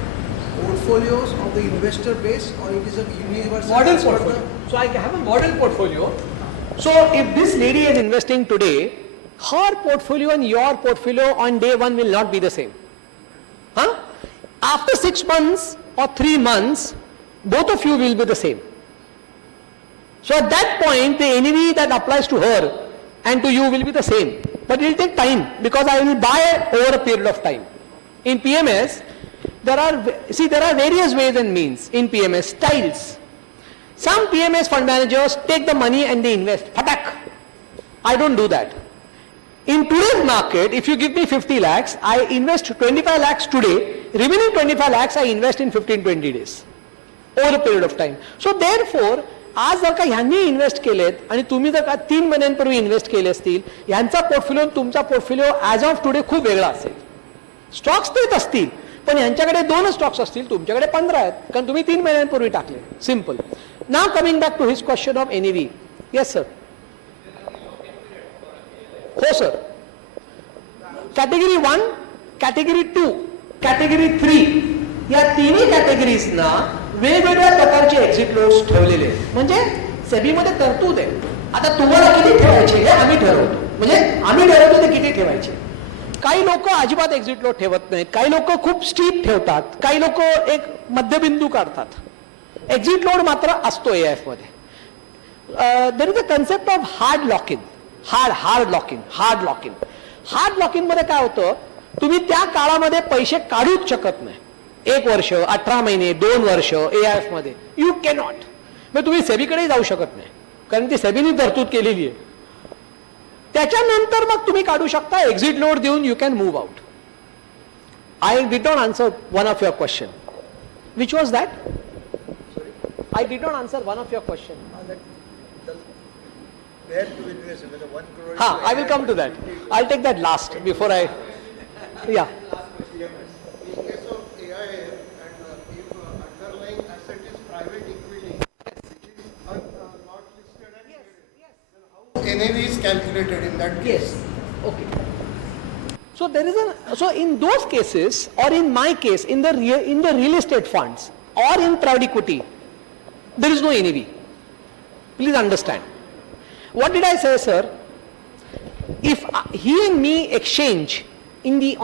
portfolios of the investor base, or it is a universal Model portfolio. So I have a model portfolio. So if this lady is investing today, her portfolio and your portfolio on day 1 will not be the same. Huh? After 6 months or 3 months, both of you will be the same. So at that point, the NAV that applies to her and to you will be the same. But it will take time, because I will buy over a period of time. In PMS, there are various ways and means in PMS, styles. Some PMS fund managers take the money and they invest. Patak. I don't do that. In today's market, if you give me 50 lakhs, I invest 25 lakhs today, remaining 25 lakhs I invest in 15-20 days over a period of time. So therefore, आज जर का ह्यांनी invest केलेत आणि तुम्ही जर का 3 महिन्यांपूर्वी इन्व्हेस्ट केले असतील, यांचा पोर्टफोलिओ तुमचा पोर्टफोलिओ ॲज ऑफ टुडे खूप वेगळा असेल. स्टॉक्स तेच असतील, पण यांच्याकडे 2 स्टॉक्स असतील, तुमच्याकडे 15 आहेत, कारण तुम्ही 3 महिन्यांपूर्वी टाकले. Simple. Now coming back to his question of NAV. Yes sir. हो सर. कॅटेगरी 1, कॅटेगरी 2, कॅटेगरी 3 या तिन्ही कॅटेगरीजना वेगवेगळ्या प्रकारचे एक्झिट लोड्स ठेवलेले आहेत. म्हणजे सेबीमध्ये तरतूद आहे. आता तुम्हाला किती ठेवायचे हे आम्ही ठरवतो, म्हणजे आम्ही ठरवतो ते किती ठेवायचे. काही लोक अजिबात एक्झिट लोड ठेवत नाहीत, काही लोक खूप स्ट्रीप ठेवतात, काही लोक एक मध्यबिंदू काढतात. एक्झिट लोड मात्र असतो AIF मध्ये. There is a concept of hard lock in. Hard lock in मध्ये काय होतं, तुम्ही त्या काळामध्ये पैसे काढूच शकत नाही. 1 वर्ष, 18 महिने, 2 वर्ष AIF मध्ये यू कॅनॉट. मग तुम्ही सेबीकडे जाऊ शकत नाही, कारण ती सेबीने तरतूद केलेली आहे. त्याच्यानंतर मग तुम्ही काढू शकता, एक्झिट लोड देऊन you can move out. I did not answer one of your question. Which was that? I did not answer one of your question. Where to invest? Whether 1 crore. Ha, I will come to that. I'll take that last before I. Yeah. In case of AIF and if underlying asset is private equity, which is not listed and traded, then how NAV is calculated in that case? Yes. Okay. So there is so in those cases, or in my case, in the real estate funds or in private equity, there is no NAV. Please understand. What did I say, sir? If he and me exchange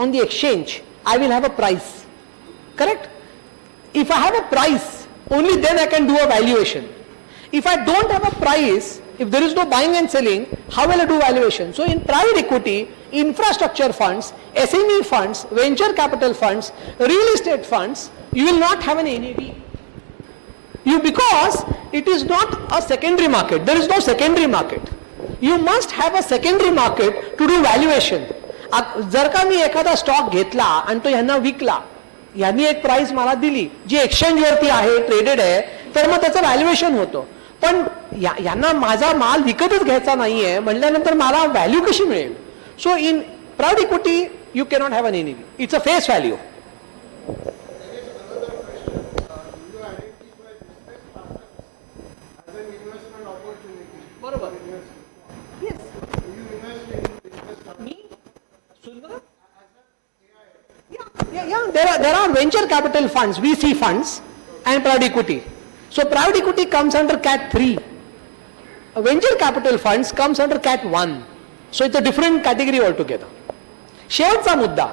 on the exchange, I will have a price. Correct? If I have a price, only then I can do a valuation. If I don't have a price, if there is no buying and selling, how will I do valuation? So in private equity, infrastructure funds, SME funds, venture capital funds, real estate funds, you will not have an NAV. Because it is not a secondary market. There is no secondary market. You must have a secondary market to do valuation. जर का मी एखादा stock घेतला आणि तो ह्यांना विकला, ह्यांनी एक प्राइस मला दिली जी एक्सचेंज वरती आहे, ट्रेडेड आहे, तर मग त्याचं व्हॅल्युएशन होतं. पण यांना माझा माल विकतच घ्यायचा नाहीये म्हटल्यानंतर मला व्हॅल्यू कशी मिळेल? So in private equity you cannot have an NAV. It's a face value. बरोबर. There are venture capital funds, VC funds, and private equity. So private equity comes under Cat 3. Venture capital funds comes under Cat 1. So it's a different category altogether. शेवटचा मुद्दा.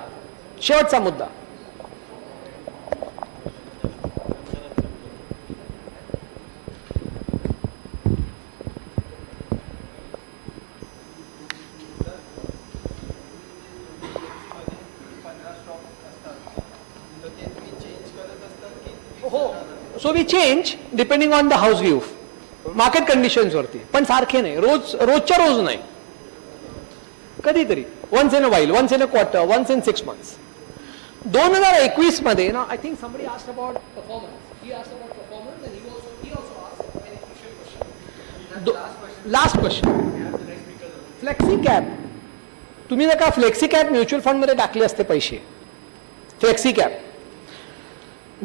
So we change depending on the house view, market conditions वरती, पण सारखे नाही, रोजच्या रोज नाही, कधीतरी once in a while, once in a quarter, once in 6 months. 2021 मध्ये ना, I think somebody asked about performance. He asked about performance and he also asked an crucial question. Last question. Flexi cap. तुम्ही जर का flexi cap mutual fund मध्ये टाकले असते पैसे, flexi cap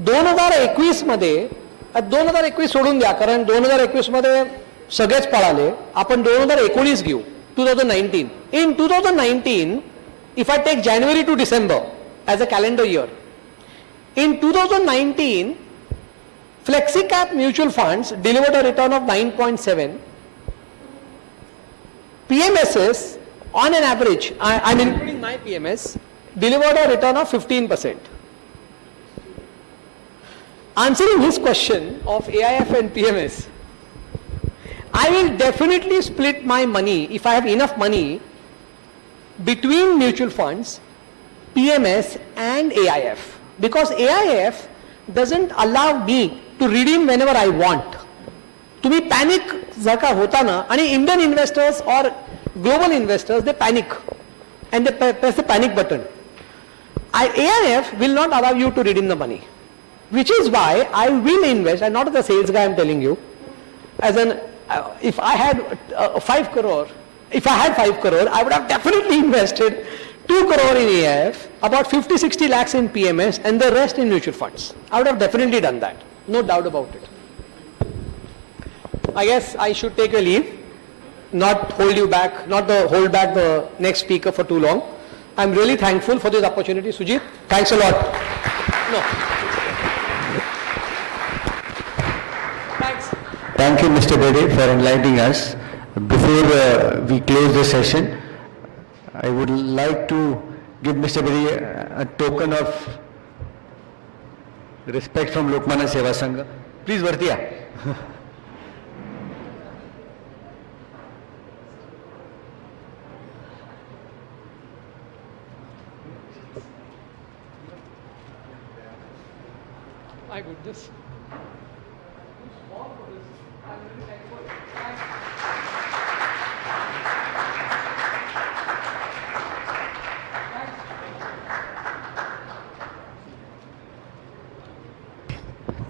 2021 मध्ये, 2021 सोडून द्या कारण 2021 मध्ये सगळेच पळाले, आपण 2019 घेऊ, 2019. In 2019, if I take January to December as a calendar year, in 2019, flexi cap mutual funds delivered a return of 9.7. PMSs on an average, I'm including my PMS, delivered a return of 15%. Answering his question of AIF and PMS, I will definitely split my money, if I have enough money, between mutual funds, PMS and AIF. Because AIF doesn't allow me to redeem whenever I want. तुम्ही panic जर का होता ना, आणि Indian investors or global investors, they panic and they press the panic button. AIF will not allow you to redeem the money. Which is why I will invest, and not as a sales guy I'm telling you, if I had 5 crore, I would have definitely invested 2 crore in AIF, about 50-60 lakhs in PMS, and the rest in mutual funds. I would have definitely done that, no doubt about it. I guess I should take a leave, not hold back the next speaker for too long. I'm really thankful for this opportunity, Sujit. Thanks a lot. No. Thanks. Thank you, Mr. Bhide, for enlightening us. Before we close the session, I would like to give Mr. Bhide a token of respect from Lokmanya Seva Sangha. Please, Vartiya. My goodness.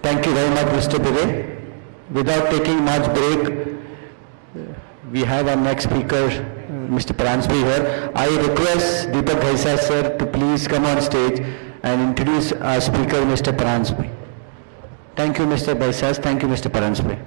Thank you very much, Mr. Bhide. Without taking much break, we have our next speaker, Mr. Pransby here. I request Deepak Ghaisa sir to please come on stage and introduce our speaker, Mr. Pransby. Thank you, Mr. Baisas. Thank you, Mr. Paransby.